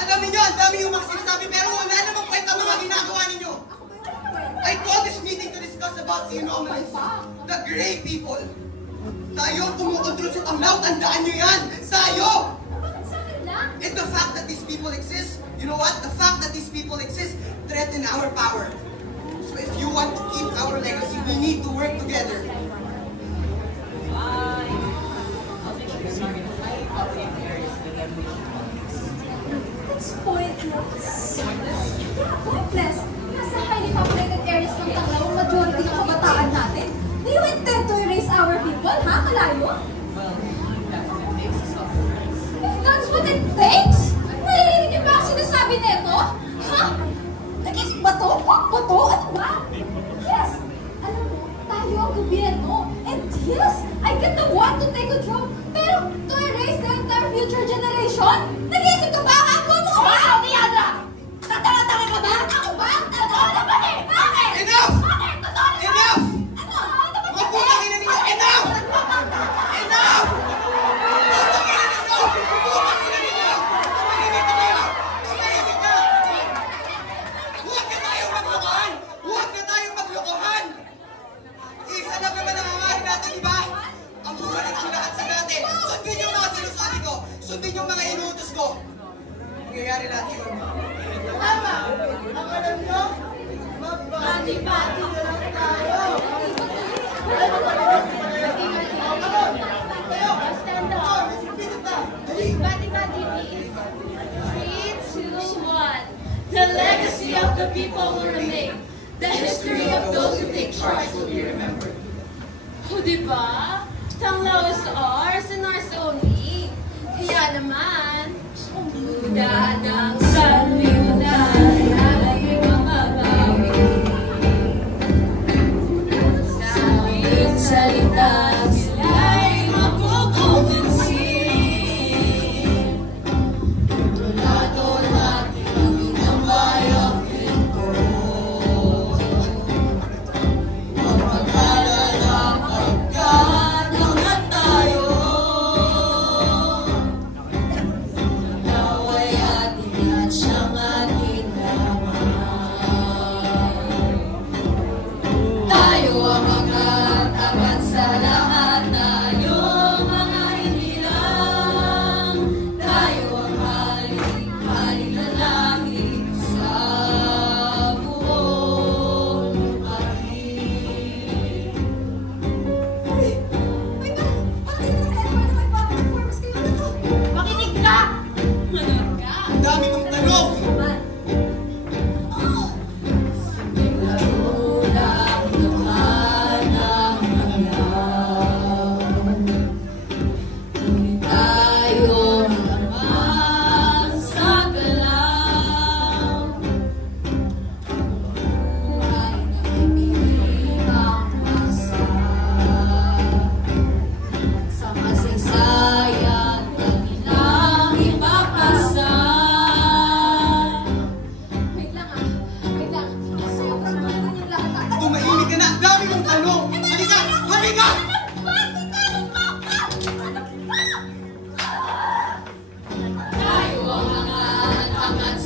Alam niyo, ang dami yung mga sinasabi, pero wala namang kwenta mga ginagawa ninyo. I called this meeting to discuss about the anomalies. The gray people. Tayo ang kumukontrol sa Tanglaw, tandaan niyo yan! Tayo! And the fact that these people exist, you know what? The fact that these people exist threaten our power. So if you want to keep our legacy, we need to work together. It's pointless. Yeah, pointless. Nasa highly populated areas ng Tanglaw ang majority ng kabataan natin. Do you intend to erase our people, ha? Malayo? If that's what it takes? Naririnig niyo ba ang sinasabi nito? Ha? Nagis ba to? Bato? Ano ba? Yes! Alam mo, tayo ang gobyerno. And yes, I get the one to take control. Pero to erase the entire future generation? Nag-iisip ka ba? Ako mo ba? Ikaw, Diana! Tatanga-tanga ka ba? Ako ba? Totoo naman eh! Bakit? Enough! Bakit? Totoo naman! Enough! Ano? Ano ba kasi? Maputangin na ninyo! Enough! Enough! Isa lang naman ang hangarin natin, di ba? Ang bumalik ang lahat sa dati. Sundin yung mga sinasabi ko. Sundin yung mga inuutos ko. Mangyayari lahat yun. Tama! Ang alam nyo, magbati-bati na lang tayo. Stand up. Bati-bati means 3, 2, 1. The legacy of the people will remain. The history of those who take charge will be remembered. O, diba? Tanglaw is ours and ours only. Kaya naman, umuda ng sanlibutan ay mamabawi. Sa aming salita, sila'y makukumbinsi. Tula-tula, tinagin ang bayang ito.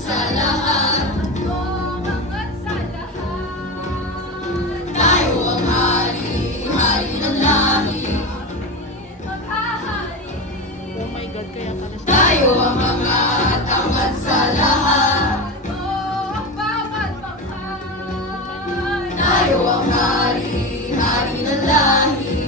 sa lahat. Umangat sa lahat. Tayo ang hari, hari ng lahi. Maghahari. Oh my God, kaya pala siya. Tayo ang mga angat sa lahat. Ang bawat pangkat. Tayo ang hari, hari ng lahi.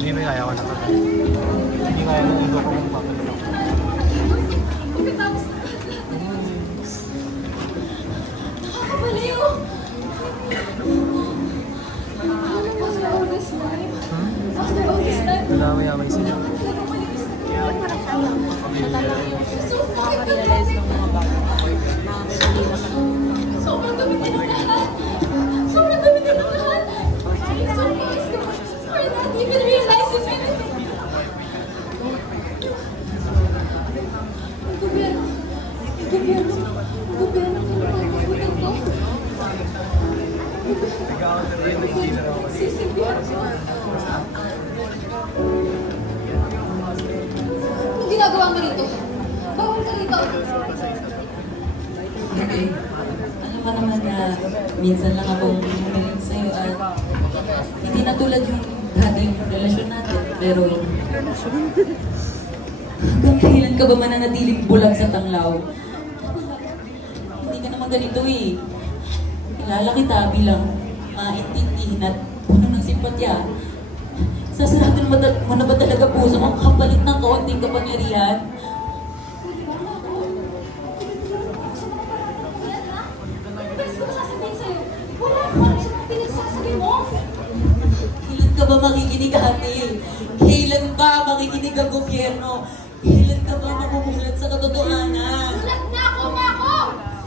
Hindi na kaya ko na. Hindi kaya ng iba ko kung papalala ko. Pagkatapos na nakakabaliw. After all this time, Nalamayamay sila. sobrang dami din ang lahat. Sobrang dami din ang lahat. I'm surprised naman. We're not even realizing anything. Ang gobyerno. Kinakabutan ko. Sisilbihan ko. Anong ginagawa mo rito? Bawal ka rito. Okay. Alam mo naman na minsan lang akong humiling sa'yo at hindi na tulad yung dati yung relasyon natin. Pero hanggang kailan ka ba mananatiling bulag sa tanglaw? Hindi ka naman ganito eh. Kilala kita bilang maintindihin at puno ng simpatya. Sasaratin mo na ba talaga puso mo kapalit ng kaunting kapangyarihan? Kailan ka ba makikinig, ate? Kailan ba makikinig ang gobyerno? Kailan ka ba mamumulat sa katotohanan? Mulat na ako, Mako!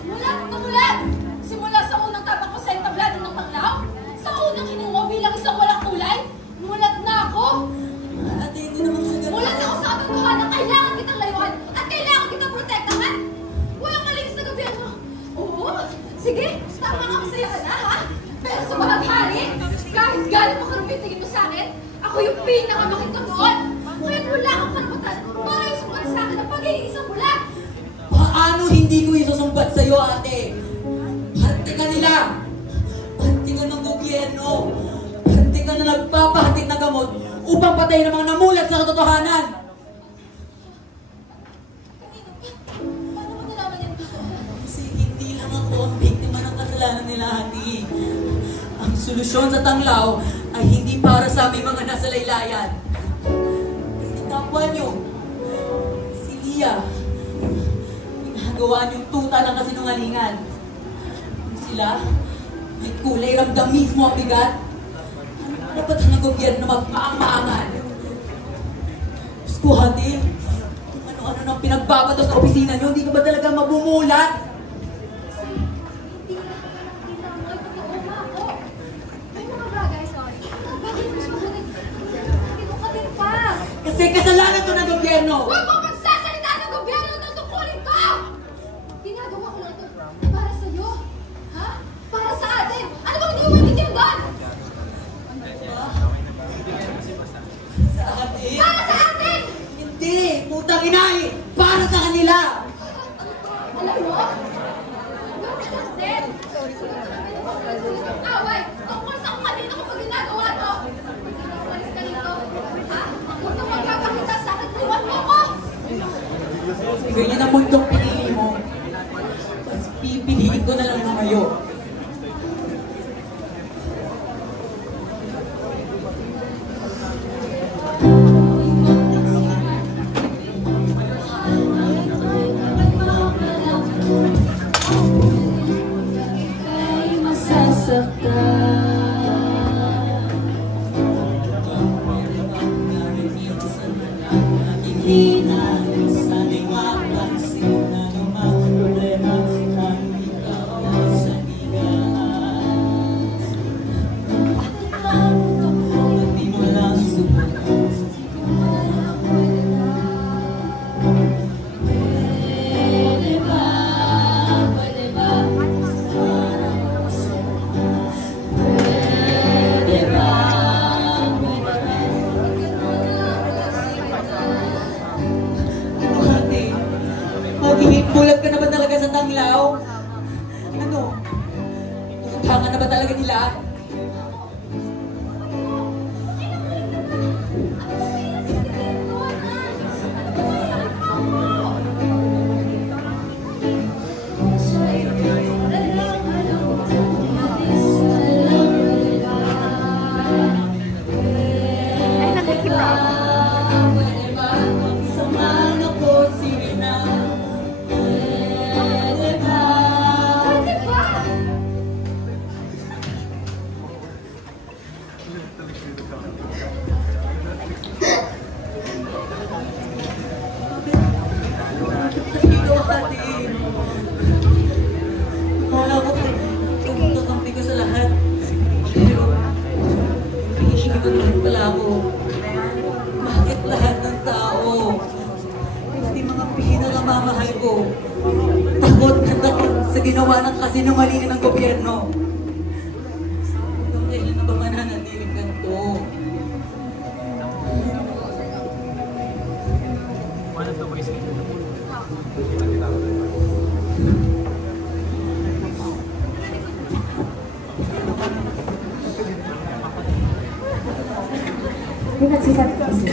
Mulat na mulat! Simula sa unang tapak ko sa entablado ng Tanglaw, sa unang hining mo bilang isang walang kulay, mulat na ako! Ate, hindi naman siya ganun. Mulat ako sa katotohanan, kailangan kitang layuan at kailangan kitang protektahan! Walang malinis na gobyerno! Oo, sige, tama ka, masaya ka na, ha? Pero sa bahaghari, kahit galing mo karumi tingin mo sa akin, ako yung pinakamakita doon! Kaya't wala akong karapatan para isumbat sa akin ang pagiging isang bulat! Paano hindi ko isusumbat sa'yo, ate? Parte ka nila! Parte ka ng gobyerno! Parte ka na nagpapahatid na gamot upang patayin ang mga namulat sa katotohanan! Paano mo nalaman yan dito? Kasi hindi lang ako ang biktima ng kasalanan nila, ate. Ang solusyon sa tanglaw ay hindi para sa aming mga nasa laylayan. Kasi kapwa nyo, si Lia, ginagawa niyong tuta ng kasinungalingan. Sila, may kulay ramdam mismo ang bigat. Ano dapat ang gobyerno magpaang-maangan? Diyos ko, ate, kung ano-ano nang pinagbabatos sa opisina niyo, hindi ka ba talaga mabumulat? Hindi na ako Mako. May mga bagay, sorry. Bakit mas makulit? Hindi ko ka din pa. Kasi kasalanan to ng gobyerno! Huwag mo magsasalita ng gobyerno ng tungkulin ko! Ginagawa ko lang ito para sa'yo. Ha? Para sa atin. Ano bang hindi mo maintindihan doon? Sa atin? Para sa atin! Hindi! Putang inay! Para sa kanila! Alam mo? Natin! Away! Tungkol sa kung kanino ko pag ginagawa to! Malis ka dito. Ha? Huwag kang magpapakita sa akin. Iwan mo ko! Ganyan ang mundong pinili mo. Tapos pipiliin ko na lang lumayo. Kay masasaktan. Hindi na sa mapansin na naman problema kahit ikaw sa higaan. Tanga na ba talaga nila? Ginawa ng kasinungalingan ng gobyerno. Hanggang kailan na ba mananatiling ganito? May nagsasabi kasi.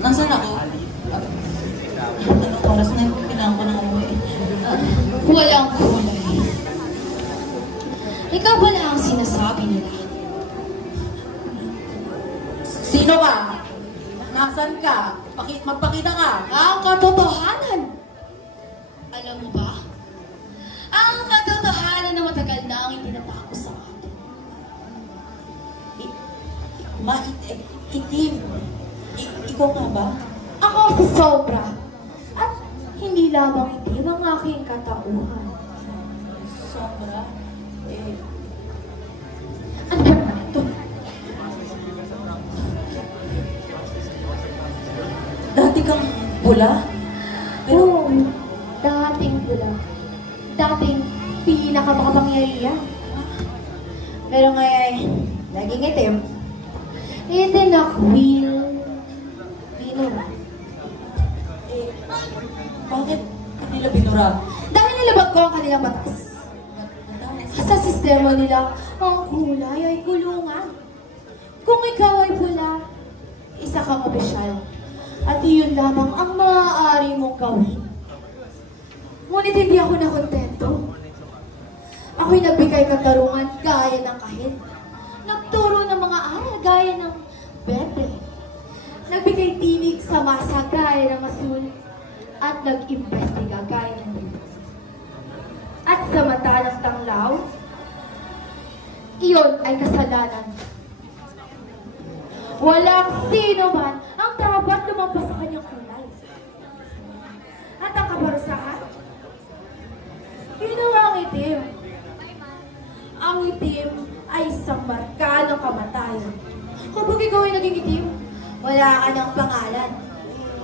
Nasaan ako? Anong oras na kailangan ko ng umuwi? Walang kulay. Ikaw ba na ang sinasabi nila? Sino ka? Nasaan ka? Magpakita ka. Ang katotohanan. Alam mo ba? Ang katotohanan na matagal na ang itinatako sa atin. Itim. Ikaw nga ba? Ako si Sobra. At hindi lamang itim ang aking katauhan. Sobra? Ano ba naman ito? Dati kang pula? Oo, dating pula. Dating pinakamakapangyarihan. Pero ngayon, naging itim. Itinakwil. Bakit kanila binura? Dahil nilabag ko ang kanilang batas. Sa sistema nila, ang kulay ay kulungan. Kung ikaw ay pula, isa kang opisyal. At iyon lamang ang maaari mong gawin. Ngunit hindi ako nakontento. Ako'y nagbigay katarungan gaya ng kahit. Nagturo ng mga aral gaya ng bebe. Nagbigay tinig sa masa gaya ng asul. At nag-imbestiga gaya ng dito. At sa mata ng tanglaw, iyon ay kasalanan. Walang sino man ang dapat lumampas sa kanyang kulay. At ang kabarusahan, ginawang itim. Ang itim ay isang marka ng kamatayan. Kapag ikaw ay naging itim, wala ka ng pangalan.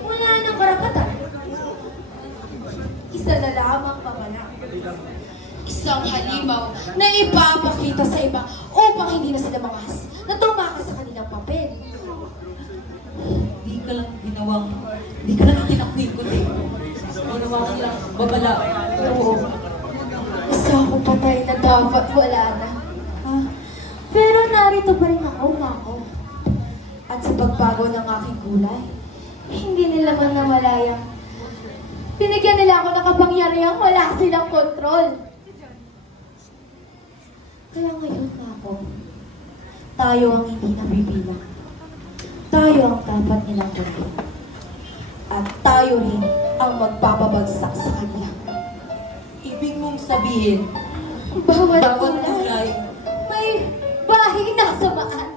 Wala ng karapatan. Isa na lamang pamana. Isang halimaw na ipapakita sa iba upang hindi na sila mangas na tumakas sa kanilang papel. Di ka lang tinakwil eh. Ginawa ko lang babala. Oo. Isa akong patay na dapat wala na. Pero narito pa rin ako. At sa pagbago ng aking kulay, hindi nila man namalaya. Binigyan nila ako ng kapangyarihang wala silang kontrol. Kaya ngayon na ako, tayo ang hindi nabibilang. Tayo ang dapat nilang kontrol. At tayo rin ang magpapabagsak sa kanila. Ibig mong sabihin, bawat kulay may bahina sa maan.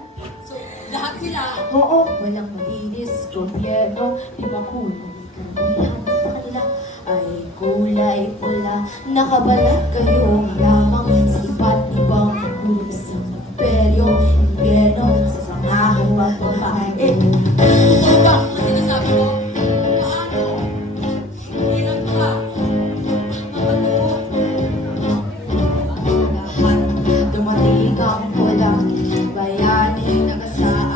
So, lahat sila? Oo, walang malinis, gobyerno, limakulong. Karamihan sa kanila ay kulay pula. Nakabalat kayo lamang sa iba't ibang kulay sa imperyo, impyerno, sa samahan magpapahit. Ano ba ang sinasabi mo? Paano? Hirap ka? Lahat dumating ang pula, bayaning nagasa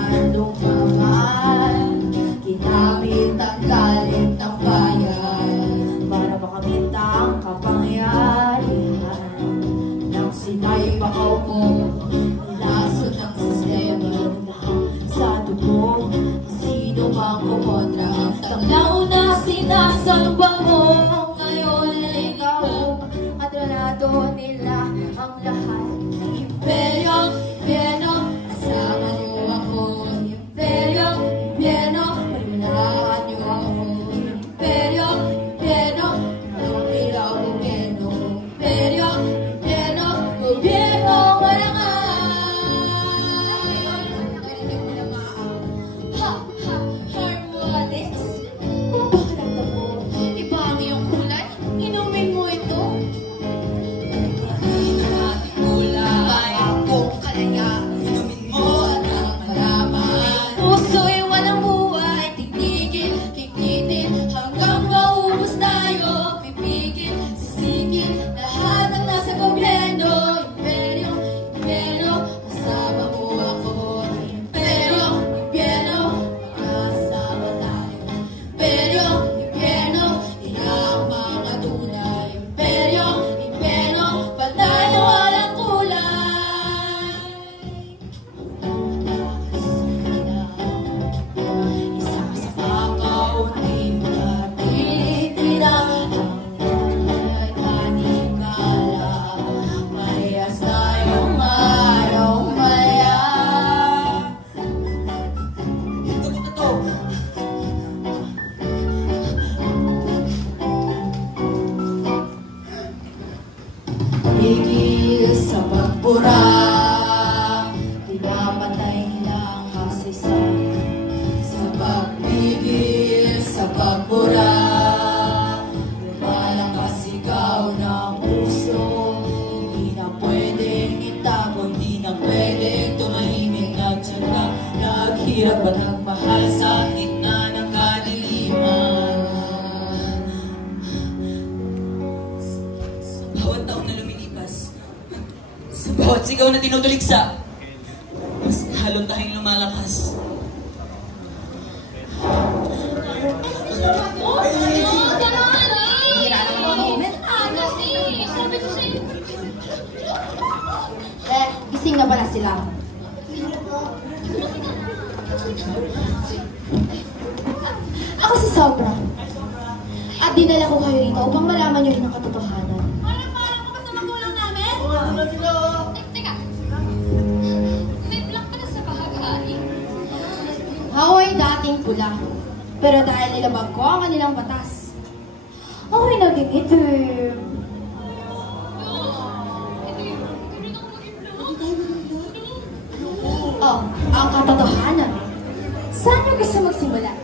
hirap at nagmahal sa gitna ng kadiliman. Sa bawat taon na lumilipas, sa bawat sigaw na tinutuligsa, mas halong tayong lumalakas. Gising na pala sila. Ako si Sobra. At dinala ko kayo rito upang malaman niyo rin ang katotohanan. Parang ko ba sa magulang namin? Teka. May plak pa na sa bahaghari. Ako ay dating pula. Pero dahil nilabag ko ang kanilang batas, ako'y naging itim. Oh, ang katotohanan. Saan niyo gusto magsimula?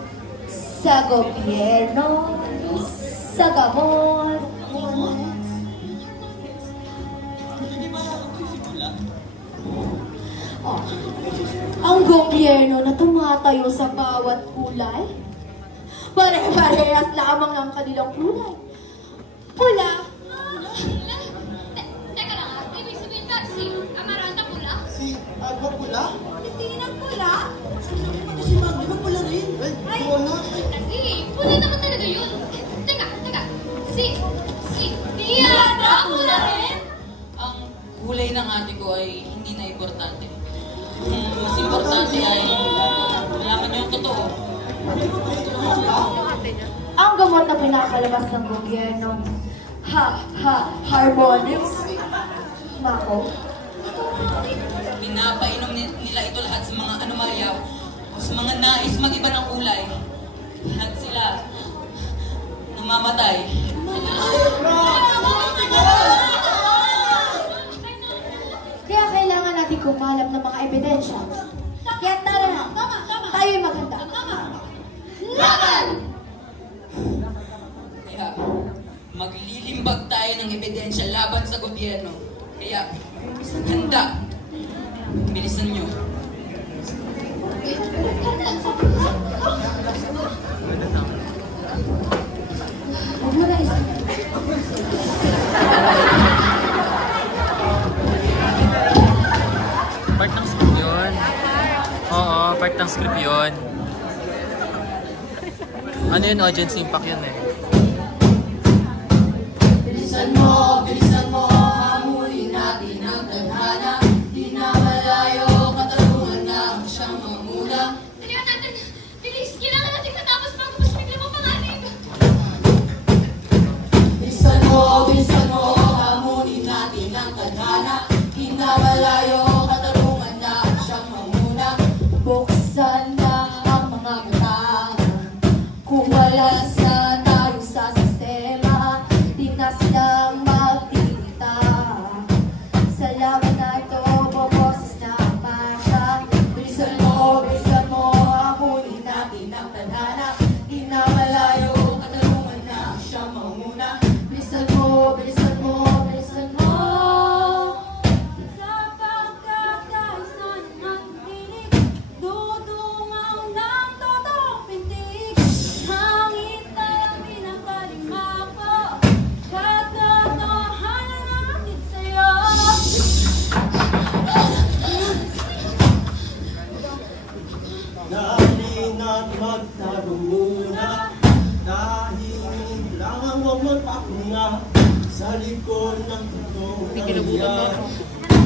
Sa gobyerno? Sa gamot? Oh, ang gobyerno na tumatayo sa bawat kulay? Pare-parehas lamang ang kanilang kulay. Pula. Teka lang ah, ibig sabihin ba si Amaranta pula? Si Agwa pula? Sino ng pula? Si Magdi pula rin. Ay, kasi pula naman talaga yun. Teka. Si Diana pula rin? Ang kulay ng ate ko ay hindi na importante. Mas importante ay malaman niyo yung totoo. Ang gamot na pinakalabas ng gobyerno. Harmonics. Mako. Pinapainom nila ito lahat sa mga anomalya o sa mga nais mag-iba ng kulay. Lahat sila namamatay. Kaya kailangan natin kumalap ng mga ebidensya. Kaya tara na. Tayo'y maganda. Laban! Kaya maglilimbag tayo ng ebidensya laban sa gobyerno. Kaya handa. Bilisan nyo. Huwag mo na isip. Part ng script yun. Oo, part ng script yun. Ano yun, audience impact yun eh. Bilisan mo, hamunin natin ang tadhana. Di na malayo, katarungan na ang siyang mamula. Dalihan natin, bilis, kailangan natin matapos bago mas bigla mo panganib. Bilisan mo, hamunin natin ang tadhana. Di na malayo, katarungan na ang siyang mamuna. Buksan na ang mga mata. Kung wala sa tayo sa sistema, di na silang magtita. Sa laban na ito, boboses na ang pasya. Bilisan mo, hamunin natin ang tadhana. Di na malayo, katarungan na ang siyang mamuna. Bilisan mo. Sa pagkakaisa ng magdinig, dudungaw ng totoong pintig. Hangit na pinakalima ko, katotohanan natin sa'yo. Nahalina't magtago muna. Dahil lang ang huwag magpakunga sa likod ng totoong nangyari.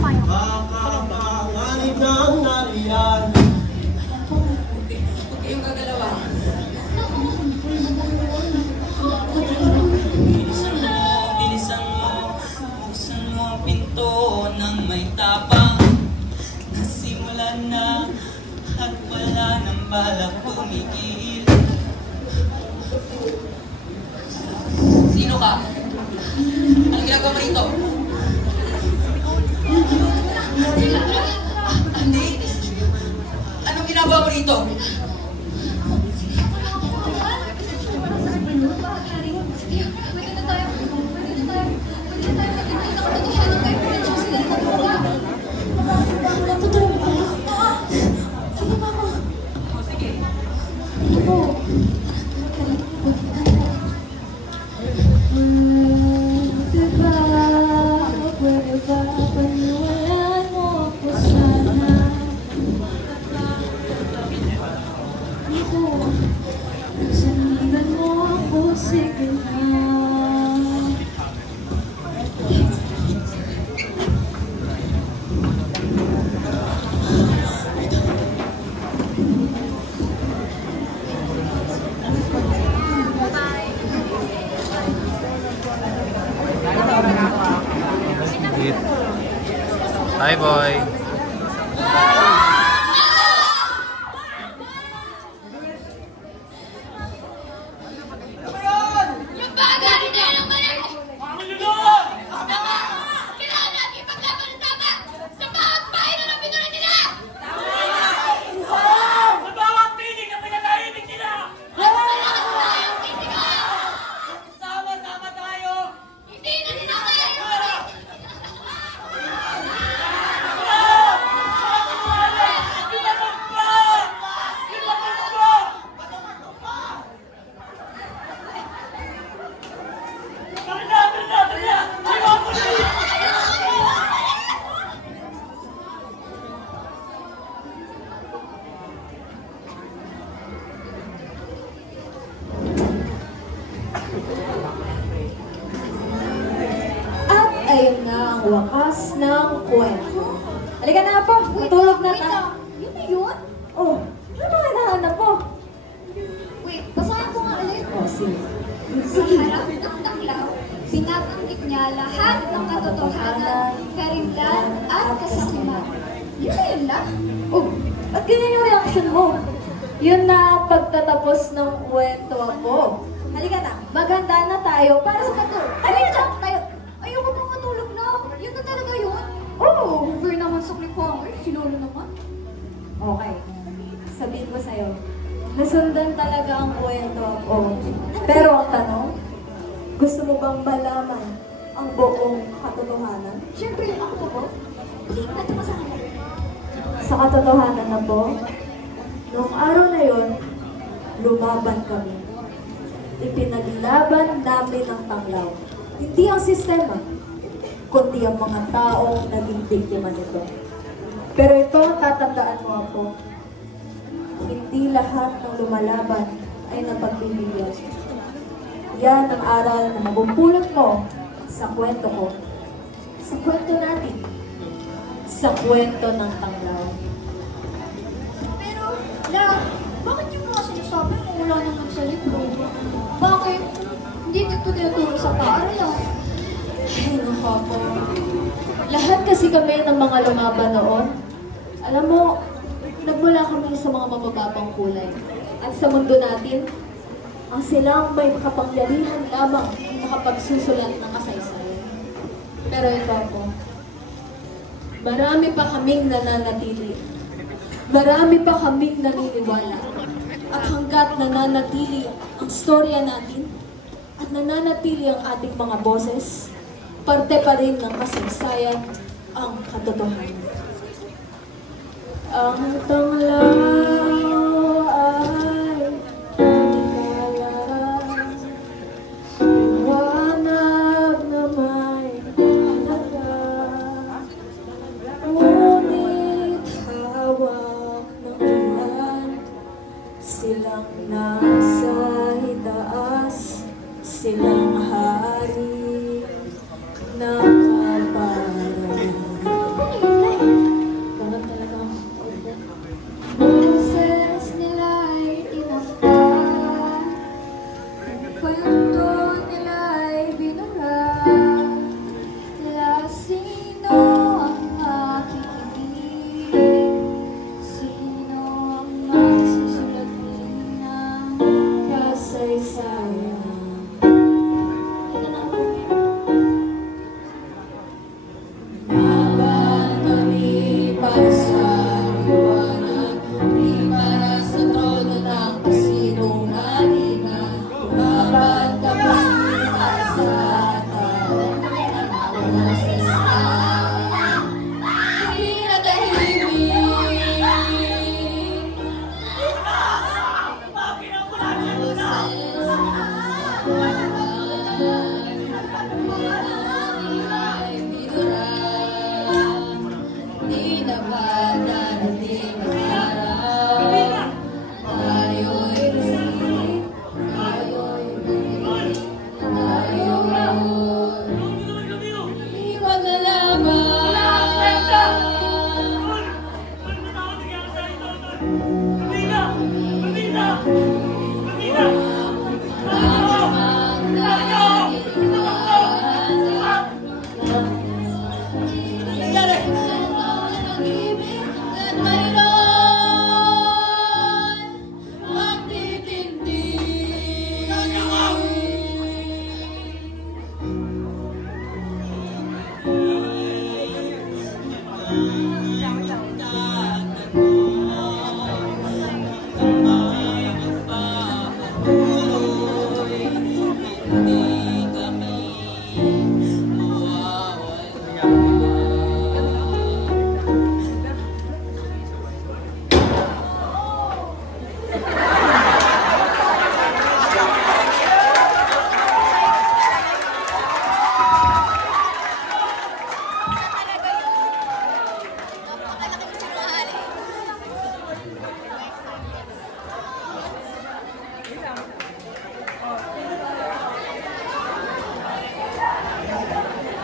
Kakapanganib ng nariyan. Huwag kayong gagalawa. Bilisan mo, buksan mo ang pinto ng may tapang. Nasimulan na at wala nang balak tumigil. Sino ka? Anong ginagawa mo rito? Hindi. Anong ginagawa mo rito? sige na. Hi, boy. Yung bagay hindi lang mali! Tama! Kailangan natin ipaglaban ng tama sa bawat bahay na napinunan nila! Sa bawat tinig na pinatahimik nila! Sama-sama tayo! Hindi na nila kaya! At ayun na ang wakas ng kwento. Halika na po, matulog na tayo. Yun na yun? Oh, ano mga nahanap po? Wait, basahin ko nga ulit. Oh, sige. Sa harap ng tanglaw, pinabanggit niya lahat ng katotohanan, karimlan at kasakiman. Yun na yun lang? Oh, ba't ganyan yung reaction mo? Yun na pagtatapos ng kwento ako. Halika na, maganda na tayo para sa katulog. Halika na tayo. Ayoko pang matulog na. Yun na talaga yun? Oo. Over naman sa cliffhanger. Si Lolo naman. Okay. Sabihin ko sa'yo, nasundan talaga ang kwento ako. Pero ang tanong, gusto mo bang malaman ang buong katotohanan? Siyempre, ako po. Hindi, natin masahan. Sa katotohanan na po, noong araw na yon, lumaban kami. Ipinaglaban namin ang tanglaw. Hindi ang sistema, kundi ang mga taong naging biktima nito. Pero ito, tatandaan mo ako, hindi lahat ng lumalaban ay napagbibigyan. Yan ang aral na mabupulot mo sa kwento ko. Sa kwento natin. Sa kwento ng tanglaw. Pero, La, bakit yung mga sinasabi mo wala naman sa libro? Bakit? Hindi dito tinuturo sa paaralan. Ay, naku po. Lahat kasi kami ng mga lumaban noon. Alam mo, nagmula kami sa mga mabababang kulay. At sa mundo natin, ang silang may makapangyarihan lamang makapagsusulat ng kasaysayan. Pero ito po, marami pa kaming nananatili. Marami pa kaming naniniwala. At hanggat nananatili ang storya natin, at nananatili ang ating mga boses, parte pa rin ng kasaysayan ang katotohanan. Ang tanglaw ay pagkala, liwanag na may halaga, ngunit hawak ng ulan, silang nasa itaas, silang hari ng kapalaran. Ganun talaga ang Boses nila ay tinakpan, kwento nila ay binura, tila sino ang makikinig, sino ang magsusulat ng kasaysayan.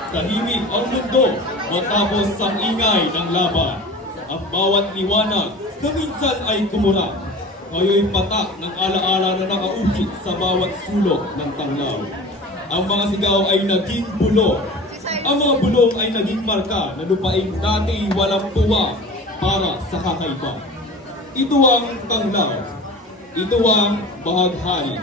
Tahimik ang mundo matapos ang ingay ng laban. Ang bawat liwanag na minsan ay kumurap, ngayon patak ng alaala na nakauhit sa bawat sulok ng tanglaw. Ang mga sigaw ay naging bulong. Ang mga bulong ay naging marka na lupaing dati walang puwa para sa kakaiba. Ito ang tanglaw. Ito ang bahaghari.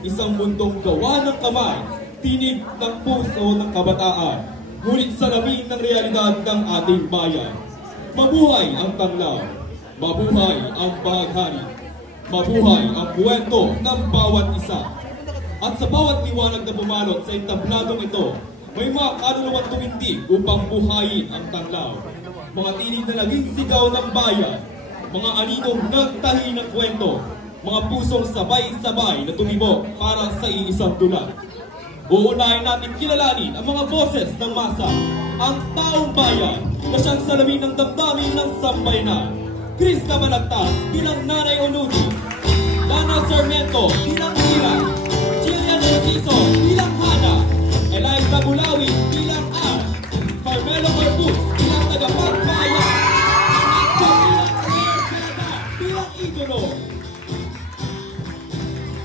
Isang mundong gawa ng kamay, tinig ng puso ng kabataan, ngunit salamin ng realidad ng ating bayan. Mabuhay ang tanglaw, mabuhay ang bahaghari, mabuhay ang kwento ng bawat isa. At sa bawat liwanag na bumalot sa entabladong ito, may mga kaluluwang tumindig upang buhayin ang tanglaw. Mga tinig na naging sigaw ng bayan, mga aninong nagtahi ng kwento, mga pusong sabay-sabay na tumibok para sa iisang tulad. Uunahin natin kilalanin ang mga boses ng masa, ang taong bayan na siyang salamin ng damdamin ng sambayanan. Chris Cabalagtas bilang Nanay Onudi, Lana Sarmiento bilang Mira, Jillian Enciso bilang Hana, Eliza Bulawi bilang Ann, Carmelo Corpus bilang Tagapagbayan, bilang idolo.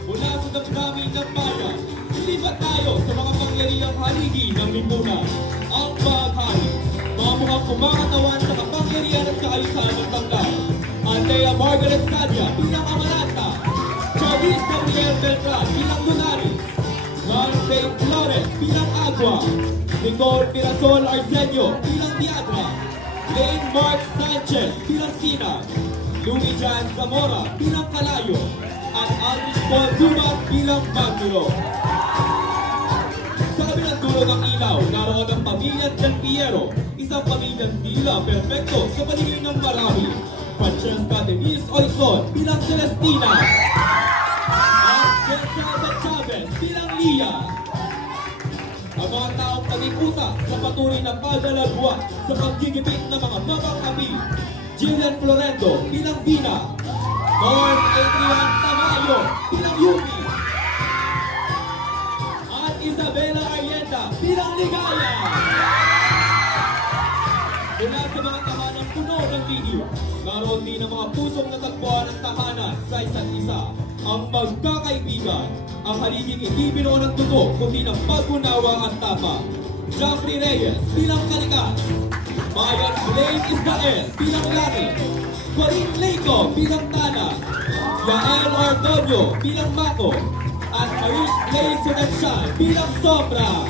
Mula sa damdamin ng bayan, lipat tayo sa mga pangyarihang haligi ng lipunan. Ang bahaghari, mga mukhang kumakatawan sa kapangyarihan at kaalisan ng tanglaw. Andrea Margaret Sadia bilang Amaranta, Chavis Gabriel Beltran bilang Lunaris, Ron Faith Flores bilang Agua, Nicole Mirasol Arsenio bilang Viagra, Lane Mark Sanchez bilang Sina, Louis Jan Zamora bilang Kalayo, at Aldrich Paul Dumas bilang Magduro. Sa kabilang dulo ng ilaw, naroon ang pamilya Del Piero, isang pamilyang tila perfecto sa paningin ng marami. Francesca Denise Oison bilang Celestina, at Jenselda Chavez bilang Lia. Ang mga taong pag-ikuta sa patuloy na paglalagwa sa paggigipit ng mga mapangkapi. Jillian Florendo bilang Vina, Norm Adrian Tamayo bilang Yuki, at Isabela Arienda bilang Ligaya. Mula sa mga tahanang puno ng tigil, naroon din ang mga pusong natagpuan ng tahanan sa isa't isa. Ang magkakaibigan, ang haliging hindi binuo ng dugo, kundi ng pag-unawa at tama. Jeffrey Reyes bilang Kalikas, Mayan Blaine Israel bilang Lani, Corinne Leico bilang Tana, Yael Ordonio bilang Mako, at Arish Blaine Sunetshan bilang Sombra.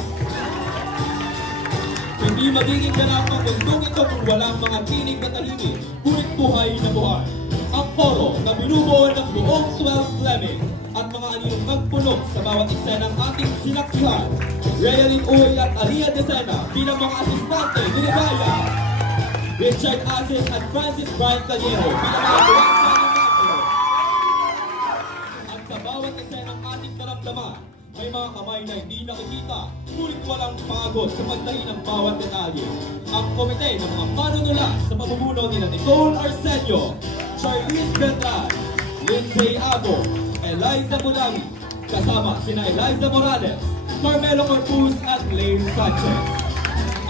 Hindi magiging ganap ang mundong ito kung walang mga tinig na tahimik, ngunit buhay na buhay. Ang koro na binubuo ng buong 12 Fleming at mga aninong nagpulong sa bawat eksena ng ating sinaksihan. Realin Uy at Alia Decena bilang mga asistante ni Ligaya, Richard Asis at Francis Brian Caliero bilang mga buwangsa ni Marco. At sa bawat eksena ng ating naramdaman, may mga kamay na hindi nakikita, ngunit walang pagod sa pagtahi ng bawat detalye. Ang komite ng mga panunula sa pamumuno nila Nicole Arsenio, Charlize Beltran, Lindsay Abo, Eliza Bulawi, kasama sina Eliza Morales, Carmelo Corpus at Lane Sanchez.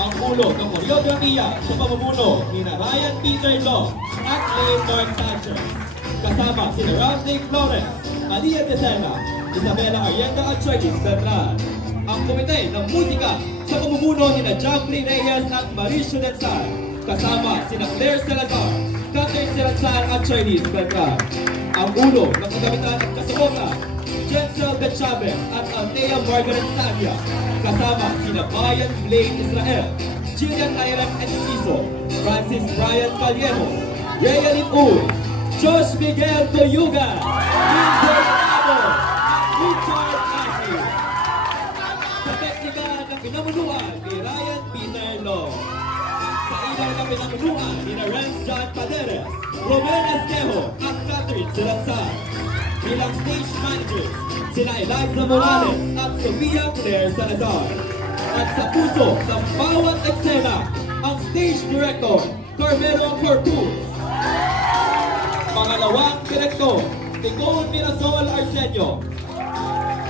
ang ulo ng koreografiya sa pamumuno ni Ryan Peter Long at Leonard Sanchez. Kasama sina Rodney Flores, Alia Tesena, Isabela Arienda at Charles Bertran. Ang komite ng musika sa pamumuno ni Jeffrey Reyes at Mauricio Densar. Kasama sina Claire Salazar, Catherine Salazar at Charles Bertran. Ang ulo ng kagamitan at kasabota, Jensel de Chavez at Althea Margaret Savia. Kasama sina Bayan Blaine Israel, Jillian Nairem Enciso, Francis Brian Callejo, Rhea Uy, Josh Miguel Coyuga, Vincent Cabo, Richard Asi. Sa teknika ng pinamunuan ni Ryan Peter Long. Sa ilaw ng pinamunuan ni Renz John Paderes, Robert Esquejo at Catherine Salazar. Bilang stage managers, sina Eliza Morales at Sofia Claire Salazar. At sa puso ng bawat eksena, ang stage director, Carmelo Corpus. Pangalawang direktor, Nicole Mirasol Arsenio.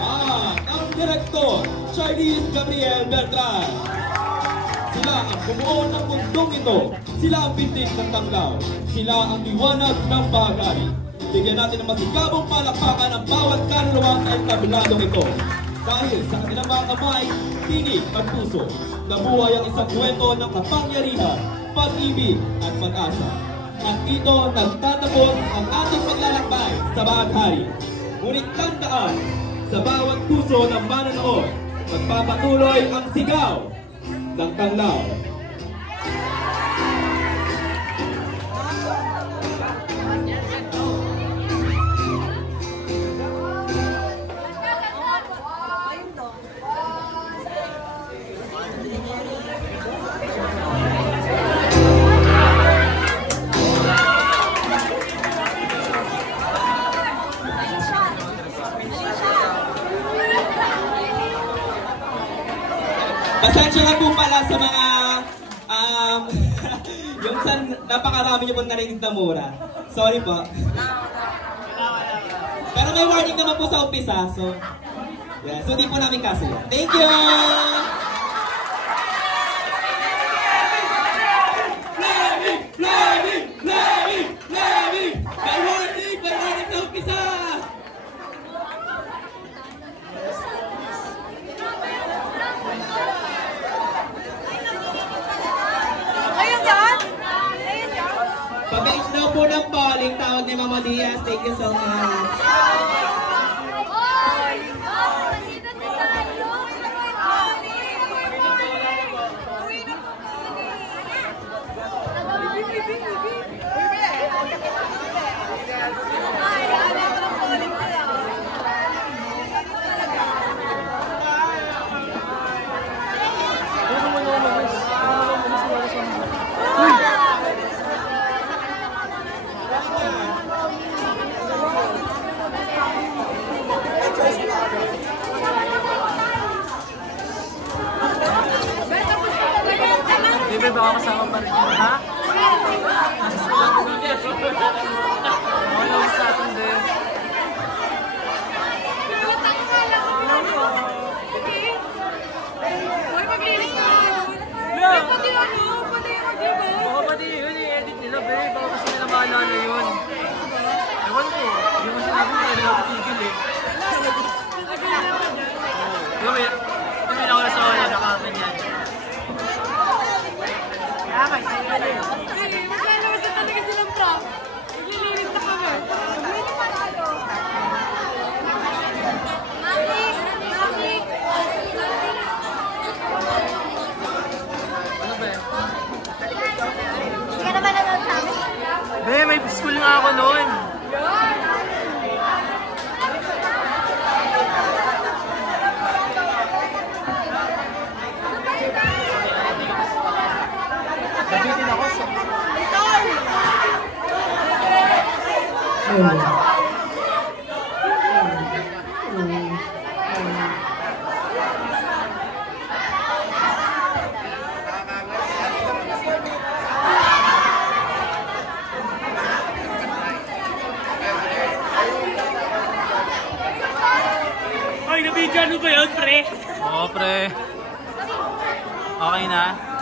At ang direktor, Charlize Gabriel Bertran. Sila ang bumuo ng mundong ito. Sila ang pintig ng tanglaw. Sila ang liwanag ng bahagari. Bigyan natin ng masigabong palakpakan ang bawat kaluluwa sa entabladong ito. Dahil sa kanilang mga kamay, tinig at puso, nabuhay ang isang kwento ng kapangyarihan, pag-ibig at pag-asa. At ito nagtatapos ang ating paglalakbay sa bahagari. Ngunit tandaan, sa bawat puso ng manonood, magpapatuloy ang sigaw ng tanglaw. Pasensya na po pala sa mga yung napakarami niyo po narinig na mura. Sorry po. Pero may warning naman po sa umpisa. So, yeah. So di po namin kasi. Thank you! May warning sa umpisa! Pabase daw po ng polling, tawag ni Mama Diaz. Thank you so much. Bebe, baka kasama pa rin yun, ha? Ano sa atin din? Baka pati yun, i-edit nila, Bebe. Baka kasi nila maalala yun. Ewan ko, yung sinabi ko, hindi ako titigil eh. Kami lang ako nasa wala, nakakanyan. Maglalabas na talaga silang prop. Maglilinis na kami. Hindi pa tayo. Mami! Ano ba? Hindi ka naman nanood sa amin. Be, may school nga ako noon. Sabitin ako sa... Ay, nabigyan mo ba yun, pre? Oo, pre. Okay na.